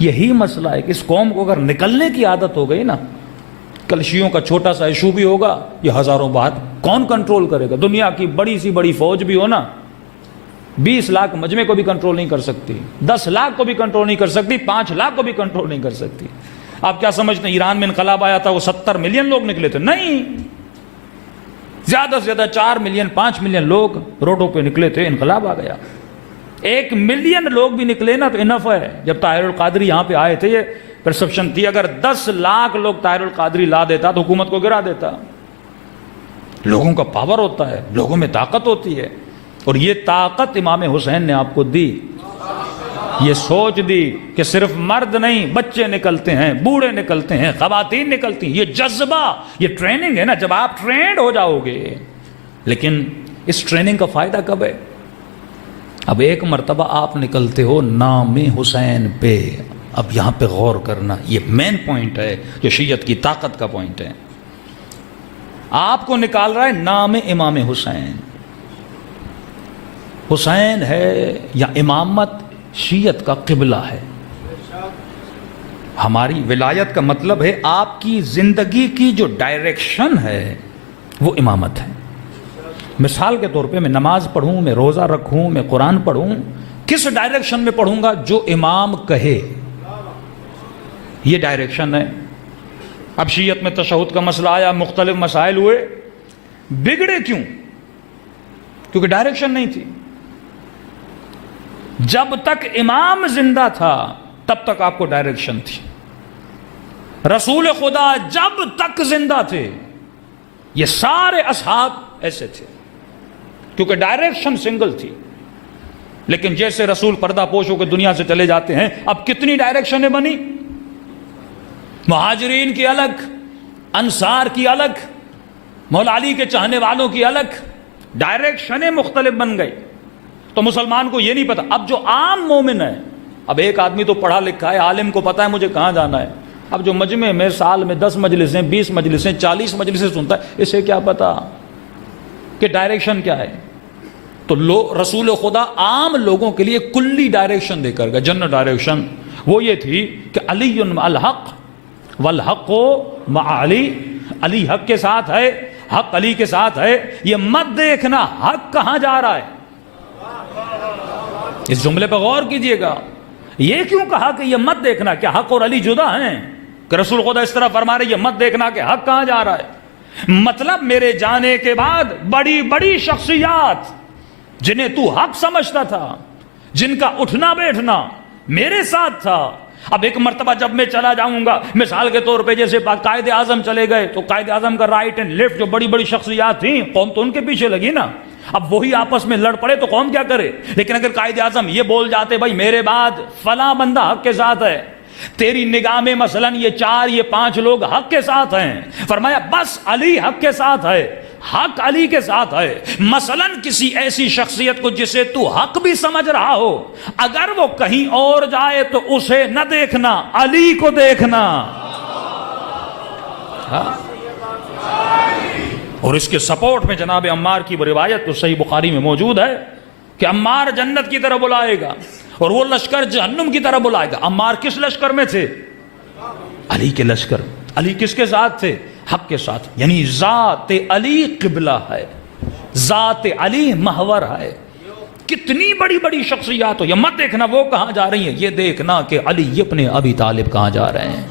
یہی مسئلہ ہے کہ اس قوم کو اگر نکلنے کی عادت ہو گئی نا، کل شیعوں کا چھوٹا سا ایشو بھی ہوگا، یہ ہزاروں بات کون کنٹرول کرے گا؟ دنیا کی بڑی سی بڑی فوج بھی ہو نا، 20 لاکھ مجمع کو بھی کنٹرول نہیں کر سکتی، 10 لاکھ کو بھی کنٹرول نہیں کر سکتی، 5 لاکھ کو بھی کنٹرول نہیں کر سکتی. آپ کیا سمجھتے ہیں ایران میں انقلاب آیا تھا وہ 70 ملین لوگ نکلے تھے؟ نہیں. زیادہ سے زیادہ 4 ملین 5 ملین لوگ روڈوں پہ نکلے تھے، انقلاب آ گیا۔ 1 ملین لوگ بھی نکلے نا تو انف ہے۔ جب طاہر القادری یہاں پہ آئے تھے یہ پرسپشن تھی، اگر 10 لاکھ لوگ طاہر القادری لا دیتا تو حکومت کو گرا دیتا۔ لوگوں کا پاور ہوتا ہے، لوگوں میں طاقت ہوتی ہے، اور یہ طاقت امام حسین نے آپ کو دی۔ یہ سوچ دی کہ صرف مرد نہیں، بچے نکلتے ہیں، بوڑھے نکلتے ہیں، خواتین نکلتی ہیں۔ یہ جذبہ، یہ ٹریننگ ہے نا، جب آپ ٹرینڈ ہو جاؤ گے۔ لیکن اس ٹریننگ کا فائدہ کب ہے؟ اب ایک مرتبہ آپ نکلتے ہو نام حسین پہ۔ اب یہاں پہ غور کرنا، یہ مین پوائنٹ ہے جو شیعت کی طاقت کا پوائنٹ ہے۔ آپ کو نکال رہا ہے نام امام حسین۔ حسین ہے یا امامت شیعت کا قبلہ ہے۔ ہماری ولایت کا مطلب ہے آپ کی زندگی کی جو ڈائریکشن ہے وہ امامت ہے۔ مثال کے طور پہ میں نماز پڑھوں، میں روزہ رکھوں، میں قرآن پڑھوں، کس ڈائریکشن میں پڑھوں گا؟ جو امام کہے، یہ ڈائریکشن ہے۔ اب شیعت میں تشہد کا مسئلہ آیا، مختلف مسائل ہوئے، بگڑے کیوں؟ کیونکہ ڈائریکشن نہیں تھی۔ جب تک امام زندہ تھا تب تک آپ کو ڈائریکشن تھی۔ رسول خدا جب تک زندہ تھے یہ سارے اصحاب ایسے تھے، کیونکہ ڈائریکشن سنگل تھی۔ لیکن جیسے رسول پردہ پوش ہو کے دنیا سے چلے جاتے ہیں، اب کتنی ڈائریکشنیں بنی؟ مہاجرین کی الگ، انصار کی الگ، مولا علی کے چاہنے والوں کی الگ، ڈائریکشنیں مختلف بن گئی۔ تو مسلمان کو یہ نہیں پتا۔ اب جو عام مومن ہے، اب ایک آدمی تو پڑھا لکھا ہے، عالم کو پتا ہے مجھے کہاں جانا ہے۔ اب جو مجمع میں سال میں 10 مجلسیں، 20 مجلسیں، 40 مجلسیں سنتا ہے، اسے کیا پتا کہ ڈائریکشن کیا ہے؟ تو رسول خدا عام لوگوں کے لیے کلی ڈائریکشن دے کر گیا۔ جنرل ڈائریکشن وہ یہ تھی کہ علی مع الحق والحق مع علی، علی حق کے ساتھ ہے، حق علی کے ساتھ ہے۔ یہ مت دیکھنا حق کہاں جا رہا ہے۔ اس جملے پہ غور کیجئے گا۔ یہ کیوں کہا کہ یہ مت دیکھنا؟ کیا حق اور علی جدا ہیں؟ کہ رسول خدا اس طرح فرما رہے یہ مت دیکھنا کہ حق کہاں جا رہا ہے۔ مطلب میرے جانے کے بعد بڑی بڑی شخصیات جنہیں تو حق سمجھتا تھا، جن کا اٹھنا بیٹھنا میرے ساتھ تھا، اب ایک مرتبہ جب میں چلا جاؤں گا، مثال کے طور پہ جیسے قائد اعظم چلے گئے تو قائد اعظم کا رائٹ اینڈ لیفٹ جو بڑی بڑی شخصیات تھیں، قوم تو ان کے پیچھے لگی نا۔ اب وہی آپس میں لڑ پڑے تو قوم کیا کرے؟ لیکن اگر قائد اعظم یہ بول جاتے بھائی میرے بعد فلاں بندہ حق کے ساتھ ہے، تیری نگاہ میں مثلا یہ 4 یہ 5 لوگ حق کے ساتھ ہیں، فرمایا بس علی حق کے ساتھ ہے، حق علی کے ساتھ ہے۔ مثلا کسی ایسی شخصیت کو جسے تو حق بھی سمجھ رہا ہو، اگر وہ کہیں اور جائے تو اسے نہ دیکھنا، علی کو دیکھنا۔ اور اس کے سپورٹ میں جناب عمار کی وہ روایت تو صحیح بخاری میں موجود ہے کہ عمار جنت کی طرف بلائے گا اور وہ لشکر جہنم کی طرف بلائے گا۔ عمار کس لشکر میں تھے؟ علی کے لشکر۔ علی کس کے ساتھ تھے؟ حق کے ساتھ۔ یعنی ذات علی قبلہ ہے، ذات علی محور ہے۔ کتنی بڑی بڑی شخصیات ہو، یہ مت دیکھنا وہ کہاں جا رہی ہیں، یہ دیکھنا کہ علی ابن ابی طالب کہاں جا رہے ہیں۔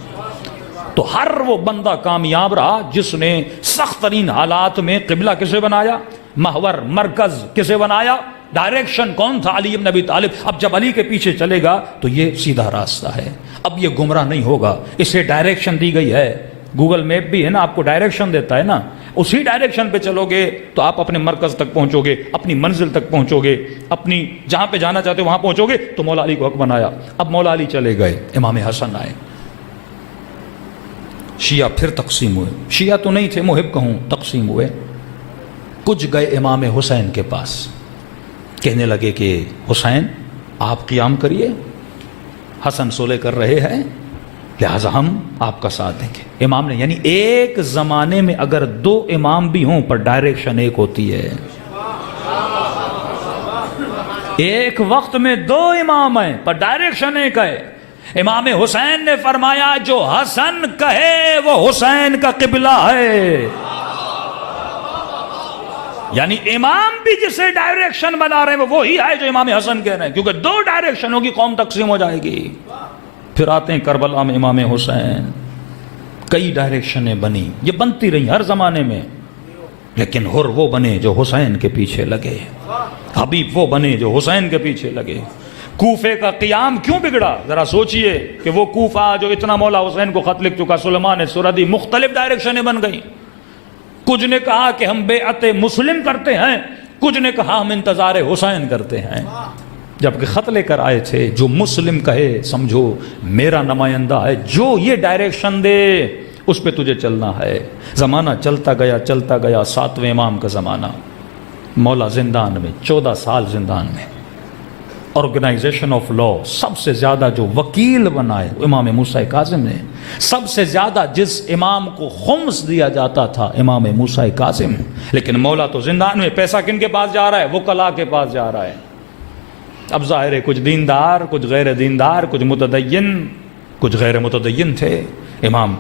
تو ہر وہ بندہ کامیاب رہا جس نے سخت ترین حالات میں قبلہ کسے بنایا؟ محور، مرکز کسے بنایا؟ ڈائریکشن کون تھا؟ علی ابن ابی طالب۔ اب جب علی کے پیچھے چلے گا تو یہ سیدھا راستہ ہے، اب یہ گمراہ نہیں ہوگا، اسے ڈائریکشن دی گئی ہے۔ گوگل میپ بھی ہے نا، آپ کو ڈائریکشن دیتا ہے نا، اسی ڈائریکشن پہ چلو گے تو آپ اپنے مرکز تک پہنچو گے، اپنی منزل تک پہنچو گے، اپنی جہاں پہ جانا چاہتے ہو وہاں پہنچو گے۔ تو مولا علی کو حق بنایا۔ اب مولا علی چلے گئے، امام حسن آئے، شیعہ پھر تقسیم ہوئے۔ شیعہ تو نہیں تھے، محب کہوں، تقسیم ہوئے۔ کچھ گئے امام حسین کے پاس، کہنے لگے کہ حسین آپ قیام کریے، حسن صلح کر رہے ہیں، لہذا ہم آپ کا ساتھ دیں گے۔ امام نے، یعنی ایک زمانے میں اگر 2 امام بھی ہوں پر ڈائریکشن ایک ہوتی ہے۔ ایک وقت میں 2 امام ہیں پر ڈائریکشن ایک ہے۔ امام حسین نے فرمایا جو حسن کہے وہ حسین کا قبلہ ہے۔ یعنی امام بھی جسے ڈائریکشن بنا رہے ہیں وہ وہی ہے جو امام حسن کہہ رہے ہیں، کیونکہ 2 ڈائریکشن ہوگی، قوم تقسیم ہو جائے گی۔ پھر آتے ہیں کربلا میں امام حسین، کئی ڈائریکشنیں بنی، یہ بنتی رہی ہر زمانے میں، لیکن ہر وہ بنے جو حسین کے پیچھے لگے، حبیب وہ بنے جو حسین کے پیچھے لگے۔ کوفے کا قیام کیوں بگڑا؟ ذرا سوچئے کہ وہ کوفہ جو اتنا مولا حسین کو خط لکھ چکا، سلیمان سردی، مختلف ڈائریکشنیں بن گئیں۔ کچھ نے کہا کہ ہم بیعت مسلم کرتے ہیں، کچھ نے کہا ہم انتظار حسین کرتے ہیں، جبکہ خط لے کر آئے تھے جو مسلم کہے سمجھو میرا نمائندہ ہے، جو یہ ڈائریکشن دے اس پہ تجھے چلنا ہے۔ زمانہ چلتا گیا 7ویں امام کا زمانہ، مولا زندان میں 14 سال زندان میں، آرگنائزیشن آف لا سب سے زیادہ جو وکیل بنائے امام موسیٰ کاظم نے، سب سے زیادہ جس امام کو خمس دیا جاتا تھا امام موسیٰ کاظم، لیکن مولا تو زندان میں، پیسہ کن کے پاس جا رہا ہے؟ وکلا کے پاس جا رہا ہے۔ اب ظاہر ہے کچھ دیندار، کچھ غیر دیندار، کچھ متدین، کچھ غیر متدین تھے۔ امام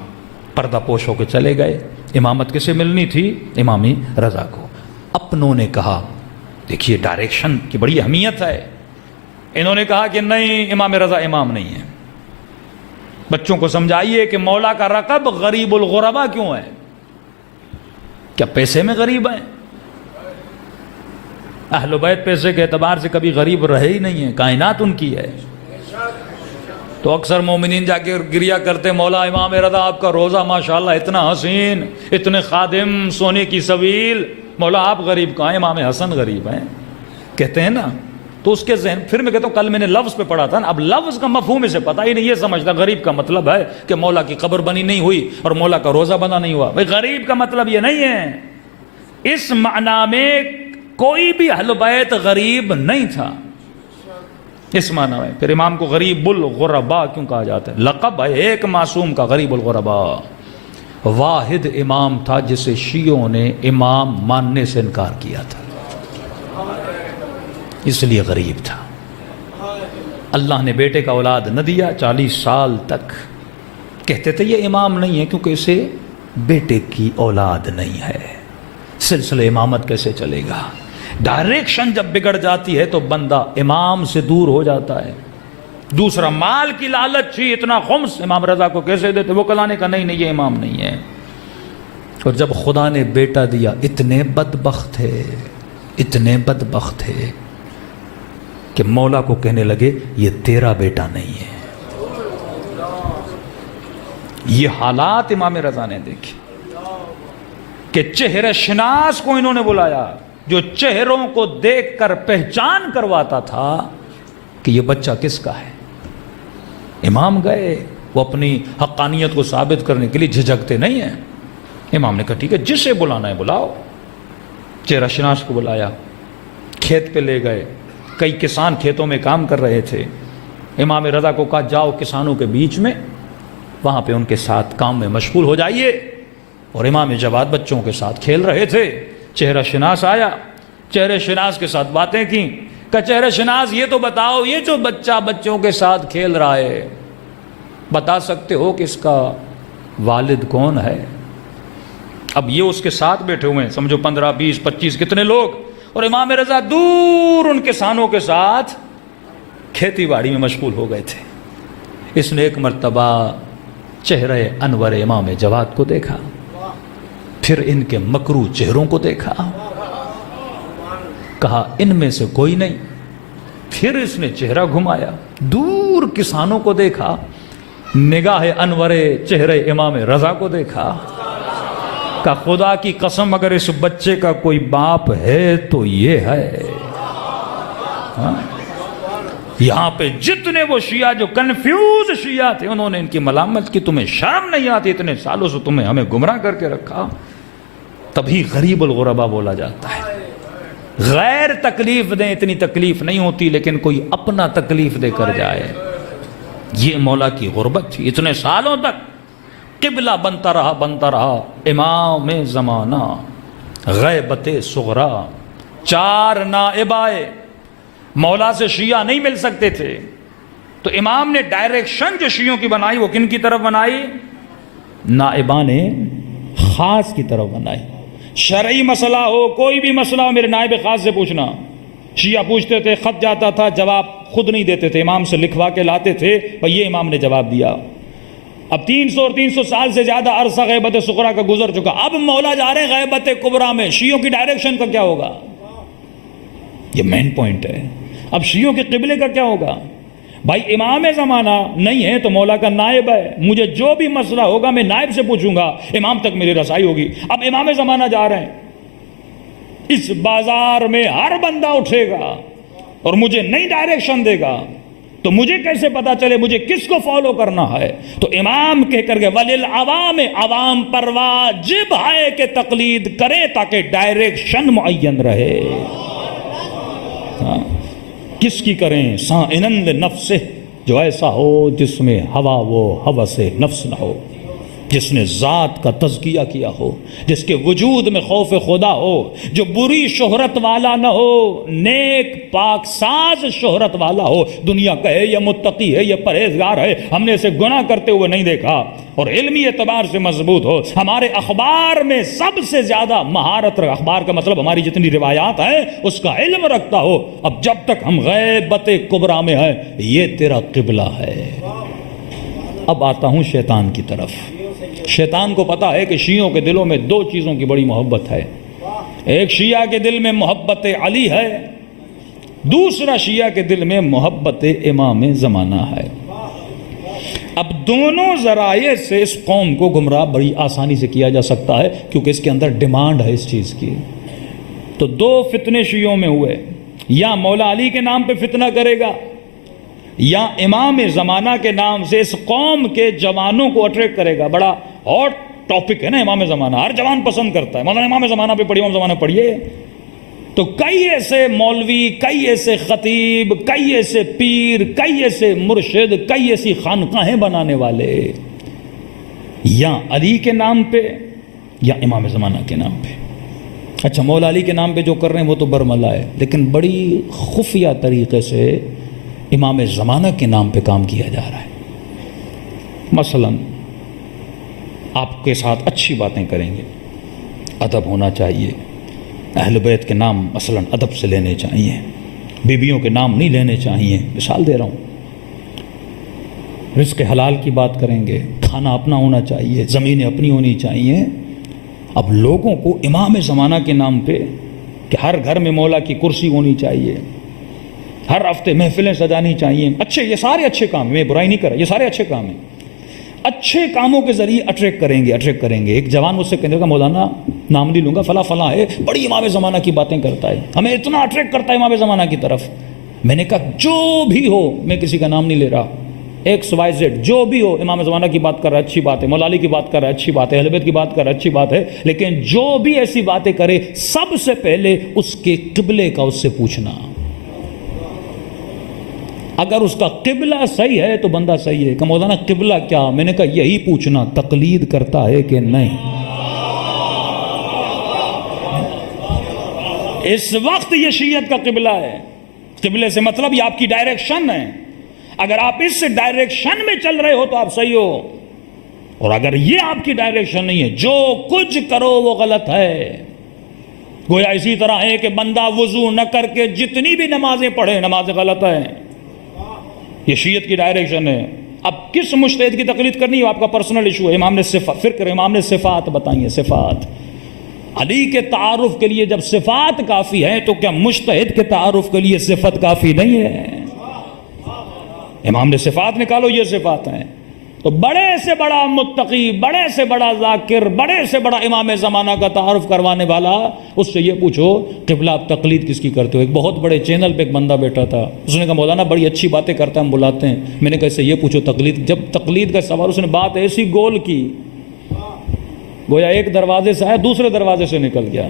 پردہ پوش ہو کے چلے گئے۔ امامت کسے ملنی تھی؟ امام رضا کو۔ اپنوں نے کہا، دیکھیے ڈائریکشن کی بڑی اہمیت ہے، انہوں نے کہا کہ نہیں، امام رضا امام نہیں ہے۔ بچوں کو سمجھائیے کہ مولا کا رقب غریب الغربا کیوں ہے؟ کیا پیسے میں غریب ہیں؟ اہل بیت پیسے کے اعتبار سے کبھی غریب رہے ہی نہیں ہیں، کائنات ان کی ہے۔ تو اکثر مومنین جا کے گریا کرتے، مولا امام رضا آپ کا روزہ ماشاءاللہ اتنا حسین، اتنے خادم، سونے کی سبیل، مولا آپ غریب کہاں ہیں؟ امام حسن غریب ہیں کہتے ہیں نا۔ تو اس کے ذہن، پھر میں کہتا ہوں کل میں نے لفظ پہ پڑھا تھا نا، اب لفظ کا مفہوم اسے پتہ ہی نہیں، یہ سمجھتا غریب کا مطلب ہے کہ مولا کی قبر بنی نہیں ہوئی اور مولا کا روزہ بنا نہیں ہوا۔ بھئی غریب کا مطلب یہ نہیں ہے، اس معنی میں کوئی بھی اہل بیت غریب نہیں تھا، اس معنی میں۔ پھر امام کو غریب الغربا کیوں کہا جاتا ہے؟ لقب ہے ایک معصوم کا، غریب الغربا۔ واحد امام تھا جسے شیعوں نے امام ماننے سے انکار کیا تھا، اس لیے غریب تھا۔ اللہ نے بیٹے کا اولاد نہ دیا، 40 سال تک کہتے تھے یہ امام نہیں ہے کیونکہ اسے بیٹے کی اولاد نہیں ہے، سلسلہ امامت کیسے چلے گا؟ ڈائریکشن جب بگڑ جاتی ہے تو بندہ امام سے دور ہو جاتا ہے۔ دوسرا، مال کی لالچ تھی، اتنا خمس امام رضا کو کیسے دیتے؟ وہ کلانے کا نہیں یہ امام نہیں ہے۔ اور جب خدا نے بیٹا دیا، اتنے بدبخت تھے کہ مولا کو کہنے لگے یہ تیرا بیٹا نہیں ہے۔ یہ حالات امام رضا نے دیکھے کہ چہرہ شناس کو انہوں نے بلایا، جو چہروں کو دیکھ کر پہچان کرواتا تھا کہ یہ بچہ کس کا ہے۔ امام گئے، وہ اپنی حقانیت کو ثابت کرنے کے لیے جھجکتے نہیں ہیں۔ امام نے کہا ٹھیک ہے، جسے بلانا ہے بلاؤ۔ چہرہ شناس کو بلایا، کھیت پہ لے گئے، کئی کسان کھیتوں میں کام کر رہے تھے۔ امام رضا کو کہا جاؤ کسانوں کے بیچ میں، وہاں پہ ان کے ساتھ کام میں مشغول ہو جائیے۔ اور امام جواد بچوں کے ساتھ کھیل رہے تھے۔ چہرہ شناس آیا، چہرہ شناس کے ساتھ باتیں کی، کہ چہرہ شناس یہ تو بتاؤ، یہ جو بچہ بچوں کے ساتھ کھیل رہا ہے، بتا سکتے ہو کہ اس کا والد کون ہے؟ اب یہ اس کے ساتھ بیٹھے ہوئے ہیں، سمجھو 15 20 25 کتنے لوگ، اور امام رضا دور ان کسانوں کے ساتھ کھیتی باڑی میں مشغول ہو گئے تھے۔ اس نے ایک مرتبہ چہرہ انور امام جواد کو دیکھا، پھر ان کے مکروہ چہروں کو دیکھا، کہا ان میں سے کوئی نہیں۔ پھر اس نے چہرہ گھمایا، دور کسانوں کو دیکھا، نگاہ انور چہرہ امام رضا کو دیکھا، کہ خدا کی قسم اگر اس بچے کا کوئی باپ ہے تو یہ ہے۔ یہاں پہ جتنے وہ شیعہ جو کنفیوز شیعہ تھے، انہوں نے ان کی ملامت کی، تمہیں شرم نہیں آتی؟ اتنے سالوں سے تمہیں ہمیں گمراہ کر کے رکھا۔ تبھی غریب الغربا بولا جاتا ہے۔ غیر تکلیف دیں، اتنی تکلیف نہیں ہوتی، لیکن کوئی اپنا تکلیف دے کر جائے، یہ مولا کی غربت تھی۔ اتنے سالوں تک قبلہ بنتا رہا امام زمانہ، غیبت صغرا، 4 نائب آئے، مولا سے شیعہ نہیں مل سکتے تھے، تو امام نے ڈائریکشن جو شیعوں کی بنائی وہ کن کی طرف بنائی؟ نائبان خاص کی طرف بنائی۔ شرعی مسئلہ ہو، کوئی بھی مسئلہ ہو، میرے نائب خاص سے پوچھنا۔ شیعہ پوچھتے تھے، خط جاتا تھا، جواب خود نہیں دیتے تھے، امام سے لکھوا کے لاتے تھے، اور یہ امام نے جواب دیا۔ اب 300 اور 300 سال سے زیادہ عرصہ غیبت صغریٰ کا گزر چکا، اب مولا جا رہے ہیں غیبت کبریٰ میں، شیعوں کی ڈائریکشن کا کیا ہوگا؟ یہ مین پوائنٹ ہے۔ اب شیعوں کے قبلے کا کیا ہوگا؟ بھائی امام زمانہ نہیں ہے تو مولا کا نائب ہے، مجھے جو بھی مسئلہ ہوگا میں نائب سے پوچھوں گا، امام تک میری رسائی ہوگی۔ اب امام زمانہ جا رہے ہیں، اس بازار میں ہر بندہ اٹھے گا اور مجھے نئی ڈائریکشن دے گا، تو مجھے کیسے پتا چلے مجھے کس کو فالو کرنا ہے؟ تو امام کہہ کر کے وَلِلْعَوَامِ، عوام پر واجب ہے کہ تقلید کرے تاکہ ڈائریکشن معین رہے۔ کس کی کریں؟ سائنن لنفسہ، جو ایسا ہو جس میں ہوا و ہوس نفس نہ ہو، جس نے ذات کا تزکیہ کیا ہو، جس کے وجود میں خوف خدا ہو، جو بری شہرت والا نہ ہو، نیک پاک ساز شہرت والا ہو، دنیا کہے یہ متقی ہے، یہ پرہیزگار ہے، ہم نے اسے گناہ کرتے ہوئے نہیں دیکھا، اور علمی اعتبار سے مضبوط ہو، ہمارے اخبار میں سب سے زیادہ مہارت، اخبار کا مطلب ہماری جتنی روایات ہیں اس کا علم رکھتا ہو۔ اب جب تک ہم غیبت کبریٰ میں ہیں، یہ تیرا قبلہ ہے۔ اب آتا ہوں شیطان کی طرف۔ شیطان کو پتا ہے کہ شیعوں کے دلوں میں دو چیزوں کی بڑی محبت ہے، ایک شیعہ کے دل میں محبت علی ہے، دوسرا شیعہ کے دل میں محبت امام زمانہ ہے۔ اب دونوں ذرائع سے اس قوم کو گمراہ بڑی آسانی سے کیا جا سکتا ہے، کیونکہ اس کے اندر ڈیمانڈ ہے اس چیز کی۔ تو دو فتنے شیعوں میں ہوئے، یا مولا علی کے نام پہ فتنہ کرے گا، یا امام زمانہ کے نام سے اس قوم کے جوانوں کو اٹریکٹ کرے گا۔ بڑا ہاٹ ٹاپک ہے نا امام زمانہ، ہر جوان پسند کرتا ہے، مولانا امام زمانہ پہ پڑھیے، امام زمانہ پڑھیے۔ تو کئی ایسے مولوی، کئی ایسے خطیب، کئی ایسے پیر، کئی ایسے مرشد، کئی ایسی خانقاہیں بنانے والے، یا علی کے نام پہ یا امام زمانہ کے نام پہ۔ اچھا مولا علی کے نام پہ جو کر رہے ہیں وہ تو برملا ہے، لیکن بڑی خفیہ طریقے سے امام زمانہ کے نام پہ کام کیا جا رہا ہے۔ مثلا آپ کے ساتھ اچھی باتیں کریں گے، ادب ہونا چاہیے، اہل بیت کے نام مثلا ادب سے لینے چاہیے، بیویوں کے نام نہیں لینے چاہیے، مثال دے رہا ہوں۔ رزق حلال کی بات کریں گے، کھانا اپنا ہونا چاہیے، زمینیں اپنی ہونی چاہیے۔ اب لوگوں کو امام زمانہ کے نام پہ کہ ہر گھر میں مولا کی کرسی ہونی چاہیے، ہر ہفتے محفلیں سجانی چاہیے، اچھے، یہ سارے اچھے کام ہیں، میں برائی نہیں کر رہا، یہ سارے اچھے کام ہیں، اچھے کاموں کے ذریعے اٹریکٹ کریں گے۔ ایک جوان مجھ سے کہنے کا مولانا نام نہیں لوں گا، فلاں فلاں ہے، بڑی امام زمانہ کی باتیں کرتا ہے، ہمیں اتنا اٹریکٹ کرتا ہے امام زمانہ کی طرف۔ میں نے کہا جو بھی ہو، میں کسی کا نام نہیں لے رہا، ایکس وائی زیڈ، جو بھی ہو، امام زمانہ کی بات کر رہا ہے اچھی بات ہے، مولا علی کی بات کر رہا ہے اچھی بات ہے، اہل بیت کی بات کر رہا ہے اچھی بات ہے، لیکن جو بھی ایسی باتیں کرے سب سے پہلے اس کے قبلے کا اس سے پوچھنا۔ اگر اس کا قبلہ صحیح ہے تو بندہ صحیح ہے۔ کہ مولانا قبلہ کیا؟ میں نے کہا یہی پوچھنا، تقلید کرتا ہے کہ نہیں۔ اس وقت یہ شیعت کا قبلہ ہے۔ قبلے سے مطلب یہ آپ کی ڈائریکشن ہے، اگر آپ اس ڈائریکشن میں چل رہے ہو تو آپ صحیح ہو، اور اگر یہ آپ کی ڈائریکشن نہیں ہے، جو کچھ کرو وہ غلط ہے۔ گویا اسی طرح ہے کہ بندہ وضو نہ کر کے جتنی بھی نمازیں پڑھے، نمازیں غلط ہیں۔ یہ شیعت کی ڈائریکشن ہے۔ اب کس مجتہد کی تقلید کرنی ہے آپ کا پرسنل ایشو ہے۔ امام نے امام نے صفات بتائی ہیں، صفات۔ علی کے تعارف کے لیے جب صفات کافی ہیں تو کیا مجتہد کے تعارف کے لیے صفت کافی نہیں ہے؟ امام نے صفات نکالو، یہ صفات ہیں۔ تو بڑے سے بڑا متقی، بڑے سے بڑا ذاکر، بڑے سے بڑا امام زمانہ کا تعارف کروانے والا، اس سے یہ پوچھو قبلہ آپ تقلید کس کی کرتے ہو؟ ایک بہت بڑے چینل پہ ایک بندہ بیٹھا تھا، اس نے کہا مولانا بڑی اچھی باتیں کرتا ہے، ہم بلاتے ہیں۔ میں نے کہا اسے یہ پوچھو تقلید، جب تقلید کا سوال، اس نے بات ایسی گول کی، گویا ایک دروازے سے آیا دوسرے دروازے سے نکل گیا۔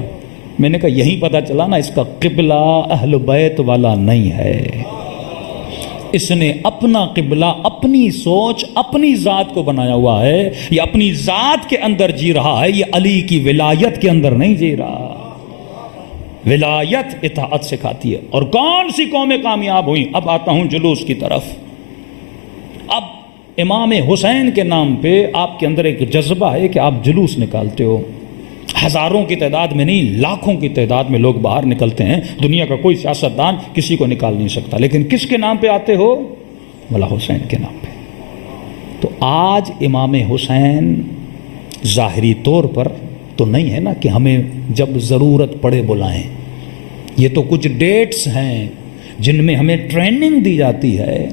میں نے کہا یہی پتہ چلا نا اس کا قبلہ اہل بیت والا نہیں ہے۔ اس نے اپنا قبلہ، اپنی سوچ، اپنی ذات کو بنایا ہوا ہے، یہ اپنی ذات کے اندر جی رہا ہے، یہ علی کی ولایت کے اندر نہیں جی رہا۔ ولایت اطاعت سکھاتی ہے۔ اور کون سی قومیں کامیاب ہوئیں؟ اب آتا ہوں جلوس کی طرف۔ اب امام حسین کے نام پہ آپ کے اندر ایک جذبہ ہے کہ آپ جلوس نکالتے ہو، ہزاروں کی تعداد میں نہیں، لاکھوں کی تعداد میں لوگ باہر نکلتے ہیں، دنیا کا کوئی سیاستدان کسی کو نکال نہیں سکتا، لیکن کس کے نام پہ آتے ہو؟ مولا حسین کے نام پہ۔ تو آج امام حسین ظاہری طور پر تو نہیں ہے نا کہ ہمیں جب ضرورت پڑے بلائیں. یہ تو کچھ ڈیٹس ہیں جن میں ہمیں ٹریننگ دی جاتی ہے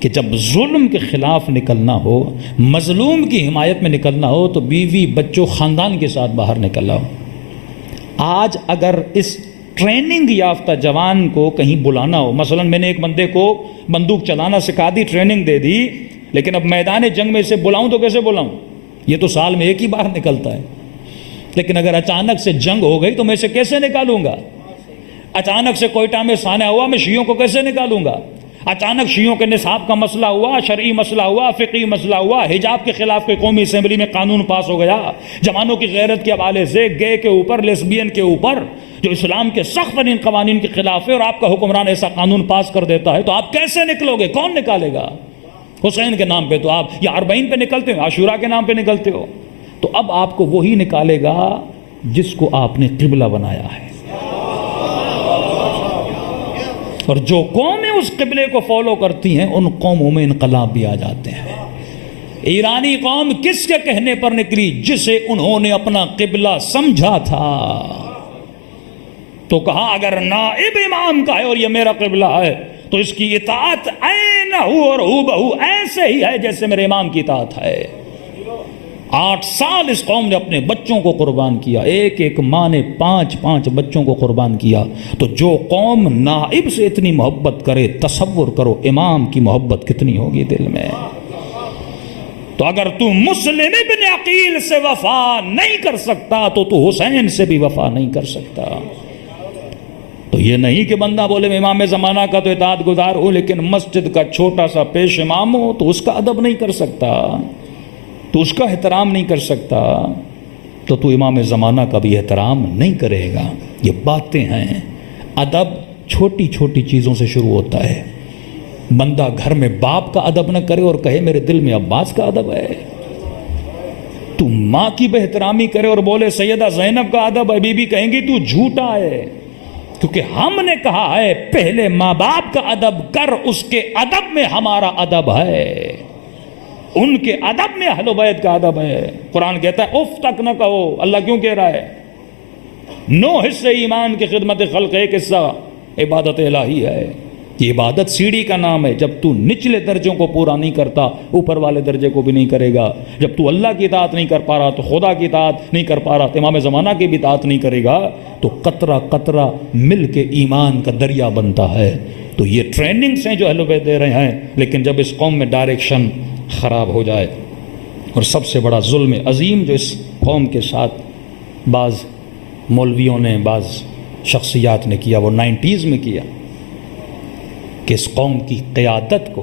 کہ جب ظلم کے خلاف نکلنا ہو، مظلوم کی حمایت میں نکلنا ہو تو بیوی بچوں خاندان کے ساتھ باہر نکلنا ہو. آج اگر اس ٹریننگ یافتہ جوان کو کہیں بلانا ہو، مثلا میں نے ایک بندے کو بندوق چلانا سکھا دی، ٹریننگ دے دی، لیکن اب میدان جنگ میں اسے بلاؤں تو کیسے بلاؤں؟ یہ تو سال میں ایک ہی بار نکلتا ہے. لیکن اگر اچانک سے جنگ ہو گئی تو میں اسے کیسے نکالوں گا؟ اچانک سے کوئٹہ میں سانحہ ہوا، میں شیعوں کو کیسے نکالوں گا؟ اچانک شیعوں کے نصاب کا مسئلہ ہوا، شرعی مسئلہ ہوا، فقہی مسئلہ ہوا، حجاب کے خلاف کوئی قومی اسمبلی میں قانون پاس ہو گیا، جوانوں کی غیرت کے حوالے سے گے کے اوپر، لیسبین کے اوپر، جو اسلام کے سخت ترین قوانین کے خلاف ہے، اور آپ کا حکمران ایسا قانون پاس کر دیتا ہے تو آپ کیسے نکلو گے؟ کون نکالے گا؟ حسین کے نام پہ تو آپ یا اربعین پہ نکلتے ہو، عاشورہ کے نام پہ نکلتے ہو. تو اب آپ کو وہی نکالے گا جس کو آپ نے قبلہ بنایا ہے. اور جو قومیں اس قبلے کو فالو کرتی ہیں ان قوموں میں انقلاب بھی آ جاتے ہیں. ایرانی قوم کس کے کہنے پر نکلی؟ جسے انہوں نے اپنا قبلہ سمجھا تھا. تو کہا اگر نائب امام کا ہے اور یہ میرا قبلہ ہے تو اس کی اطاعت عینہ اور ہو بہو ایسے ہی ہے جیسے میرے امام کی اطاعت ہے. 8 سال اس قوم نے اپنے بچوں کو قربان کیا، ایک ایک ماں نے 5 بچوں کو قربان کیا. تو جو قوم نائب سے اتنی محبت کرے، تصور کرو امام کی محبت کتنی ہوگی دل میں. تو اگر تو مسلم ابن عقیل سے وفا نہیں کر سکتا تو تو حسین سے بھی وفا نہیں کر سکتا. تو یہ نہیں کہ بندہ بولے میں امام زمانہ کا تو اطاعت گزار ہوں لیکن مسجد کا چھوٹا سا پیش امام ہو تو اس کا ادب نہیں کر سکتا، تو اس کا احترام نہیں کر سکتا، تو تو امام زمانہ کا بھی احترام نہیں کرے گا. یہ باتیں ہیں. ادب چھوٹی چھوٹی چیزوں سے شروع ہوتا ہے. بندہ گھر میں باپ کا ادب نہ کرے اور کہے میرے دل میں عباس کا ادب ہے. تو ماں کی بے احترامی کرے اور بولے سیدہ زینب کا ادب ہے، بی بی کہیں گی تو جھوٹا ہے. کیونکہ ہم نے کہا ہے پہلے ماں باپ کا ادب کر، اس کے ادب میں ہمارا ادب ہے، ان کے ادب میں اہل بیت کا ادب ہے. قرآن کہتا ہے اف تک نہ کہو. اللہ کیوں کہہ رہا ہے؟ 9 حصے ایمان کی خدمت خلق، ایک حصہ عبادت الہی ہے. یہ عبادت سیڑھی کا نام ہے. جب تو نچلے درجوں کو پورا نہیں کرتا اوپر والے درجے کو بھی نہیں کرے گا. جب تو اللہ کی اطاعت نہیں کر پا رہا تو خدا کی اطاعت نہیں کر پا رہا تو امام زمانہ کی بھی اطاعت نہیں کرے گا. تو قطرہ قطرہ مل کے ایمان کا دریا بنتا ہے. تو یہ ٹریننگز ہیں جو اہل بیت دے رہے ہیں، لیکن جب اس قوم میں ڈائریکشن خراب ہو جائے. اور سب سے بڑا ظلم عظیم جو اس قوم کے ساتھ بعض مولویوں نے، بعض شخصیات نے کیا، وہ 90s میں کیا کہ اس قوم کی قیادت کو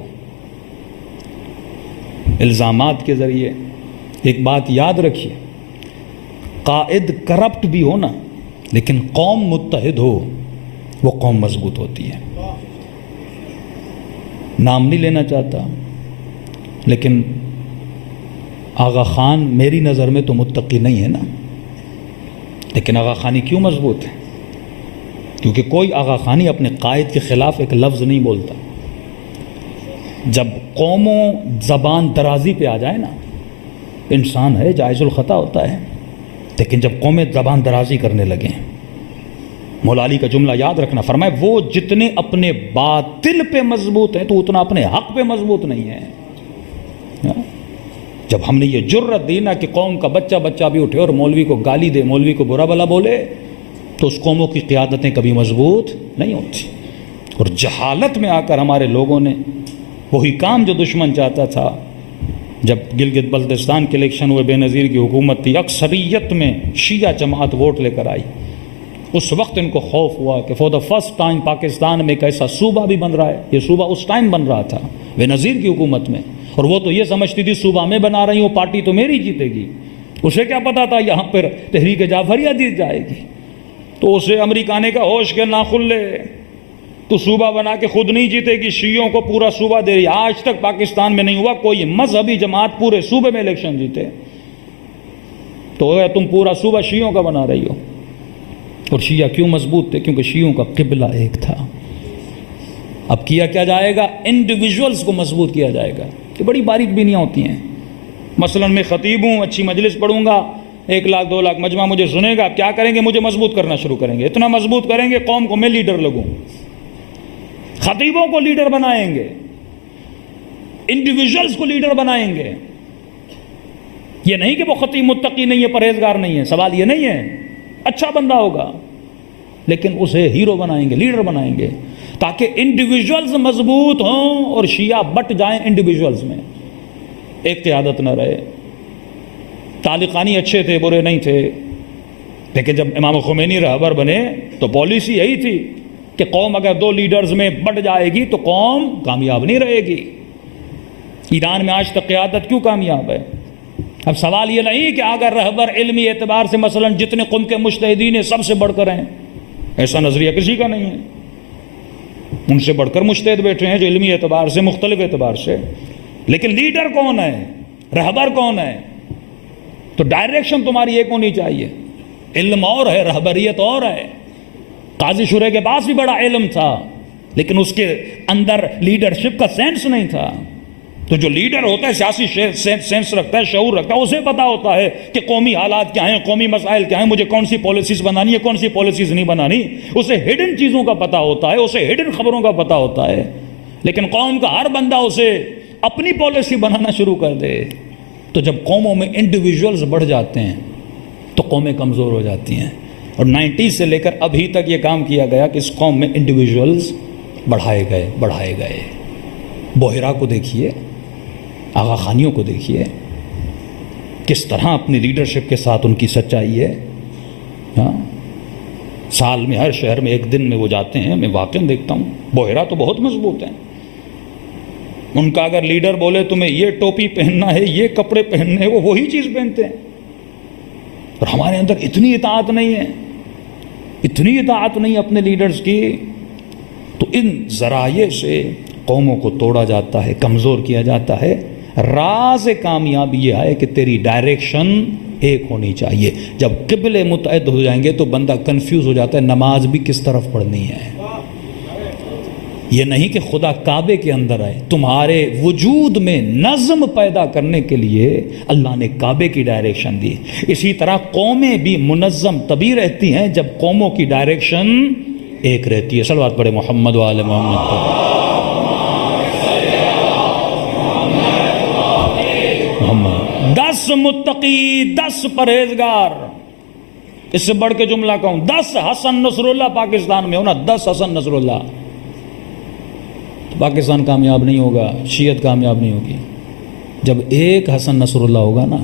الزامات کے ذریعے. ایک بات یاد رکھیے، قائد کرپٹ بھی ہو نا لیکن قوم متحد ہو وہ قوم مضبوط ہوتی ہے. نام نہیں لینا چاہتا لیکن آغا خان میری نظر میں تو متقی نہیں ہے نا، لیکن آغا خانی کیوں مضبوط ہے؟ کیونکہ کوئی آغا خانی اپنے قائد کے خلاف ایک لفظ نہیں بولتا. جب قوموں زبان درازی پہ آ جائے نا، انسان ہے جائز الخطا ہوتا ہے، لیکن جب قومیں زبان درازی کرنے لگیں، مولا علی کا جملہ یاد رکھنا، فرمائے وہ جتنے اپنے باطل پہ مضبوط ہیں تو اتنا اپنے حق پہ مضبوط نہیں ہے. جب ہم نے یہ جرت دی نا کہ قوم کا بچہ بھی اٹھے اور مولوی کو گالی دے، مولوی کو برا بلا بولے، تو اس قوموں کی قیادتیں کبھی مضبوط نہیں ہوتی. اور جہالت میں آ کر ہمارے لوگوں نے وہی کام جو دشمن چاہتا تھا. جب گلگت بلتستان کے الیکشن ہوئے، بے نظیر کی حکومت تھی، اکثریت میں شیعہ جماعت ووٹ لے کر آئی. اس وقت ان کو خوف ہوا کہ for the first time Pakistan میں ایک ایسا صوبہ بھی بن رہا ہے. یہ صوبہ اس ٹائم بن رہا تھا بے نظیر کی حکومت میں، اور وہ تو یہ سمجھتی تھی صوبہ میں بنا رہی ہوں، پارٹی تو میری جیتے گی. اسے کیا پتا تھا یہاں پر تحریک جعفریہ جیت جائے گی. تو اسے امریکہ نے کہا ہوش کے ناخن لے، تو صوبہ بنا کے خود نہیں جیتے گی، شیعوں کو پورا صوبہ دے رہی. آج تک پاکستان میں نہیں ہوا کوئی مذہبی جماعت پورے صوبے میں الیکشن جیتے. تو تم پورا صوبہ شیعوں کا بنا رہی ہو. اور شیعہ کیوں مضبوط تھے؟ کیونکہ شیعوں کا قبلہ ایک تھا. اب کیا جائے گا؟ انڈیویجولز کو مضبوط کیا جائے گا. کہ بڑی باریک بینیاں ہوتی ہیں. مثلا میں خطیب ہوں، اچھی مجلس پڑھوں گا، 1 لاکھ 2 لاکھ مجمع مجھے سنے گا، اب کیا کریں گے؟ مجھے مضبوط کرنا شروع کریں گے، اتنا مضبوط کریں گے قوم کو میں لیڈر لگوں، خطیبوں کو لیڈر بنائیں گے، انڈیویجولز کو لیڈر بنائیں گے۔ یہ نہیں کہ وہ خطیب متقی نہیں ہے، پرہیزگار نہیں ہے، سوال یہ نہیں ہے، اچھا بندہ ہوگا لیکن اسے ہیرو بنائیں گے، لیڈر بنائیں گے، تاکہ انڈیویجولز مضبوط ہوں اور شیعہ بٹ جائیں انڈیویجولز میں، ایک قیادت نہ رہے۔ طالقانی اچھے تھے، برے نہیں تھے، لیکن جب امام خمینی رہبر بنے تو پالیسی یہی تھی کہ قوم اگر 2 لیڈرز میں بٹ جائے گی تو قوم کامیاب نہیں رہے گی۔ ایران میں آج تک قیادت کیوں کامیاب ہے؟ اب سوال یہ نہیں کہ اگر رہبر علمی اعتبار سے مثلا جتنے قوم کے مجتہدین ہیں سب سے بڑھ کر ہیں، ایسا نظریہ کسی کا نہیں ہے، ان سے بڑھ کر مجتہد بیٹھے ہیں جو علمی اعتبار سے، مختلف اعتبار سے، لیکن لیڈر کون ہے، رہبر کون ہے؟ تو ڈائریکشن تمہاری ایک ہونی چاہیے، علم اور ہے، رہبریت اور ہے۔ قاضی شورے کے پاس بھی بڑا علم تھا لیکن اس کے اندر لیڈرشپ کا سینس نہیں تھا۔ تو جو لیڈر ہوتا ہے سیاسی سینس رکھتا ہے، شعور رکھتا ہے، اسے پتا ہوتا ہے کہ قومی حالات کیا ہیں، قومی مسائل کیا ہیں، مجھے کون سی پالیسیز بنانی ہے، کون سی پالیسیز نہیں بنانی، اسے ہڈن چیزوں کا پتا ہوتا ہے، اسے ہڈن خبروں کا پتا ہوتا ہے۔ لیکن قوم کا ہر بندہ اسے اپنی پالیسی بنانا شروع کر دے تو جب قوموں میں انڈیویجولز بڑھ جاتے ہیں تو قومیں کمزور ہو جاتی ہیں۔ اور 90 سے لے کر ابھی تک یہ کام کیا گیا کہ اس قوم میں انڈیویجولز بڑھائے گئے۔ بحیرہ کو دیکھیے، آغا خانیوں کو دیکھیے، کس طرح اپنی لیڈرشپ کے ساتھ ان کی سچائی ہے۔ ہاں، سال میں ہر شہر میں 1 دن میں وہ جاتے ہیں، میں واقعاً دیکھتا ہوں بحیرہ تو بہت مضبوط ہیں۔ ان کا اگر لیڈر بولے تمہیں یہ ٹوپی پہننا ہے، یہ کپڑے پہننے ہیں، وہ وہی چیز پہنتے ہیں۔ اور ہمارے اندر اتنی اطاعت نہیں ہے، اپنے لیڈرز کی۔ تو ان ذرائع سے قوموں کو توڑا جاتا ہے، کمزور کیا جاتا ہے۔ راز کامیابی یہ ہے کہ تیری ڈائریکشن ایک ہونی چاہیے۔ جب قبلے متعدد ہو جائیں گے تو بندہ کنفیوز ہو جاتا ہے، نماز بھی کس طرف پڑھنی ہے۔ یہ نہیں کہ خدا کعبے کے اندر ہے، تمہارے وجود میں نظم پیدا کرنے کے لیے اللہ نے کعبے کی ڈائریکشن دی۔ اسی طرح قومیں بھی منظم تبھی رہتی ہیں جب قوموں کی ڈائریکشن ایک رہتی ہے۔ صلوات پڑھے محمد و آل محمد پر۔ 10 متقی، 10 پرہیزگار، اس سے بڑھ کے جملہ کہوں 10 حسن نصر اللہ پاکستان میں ہونا، 10 حسن نصر اللہ، پاکستان کامیاب نہیں ہوگا، شیعت کامیاب نہیں ہوگی۔ جب ایک حسن نصر اللہ ہوگا نا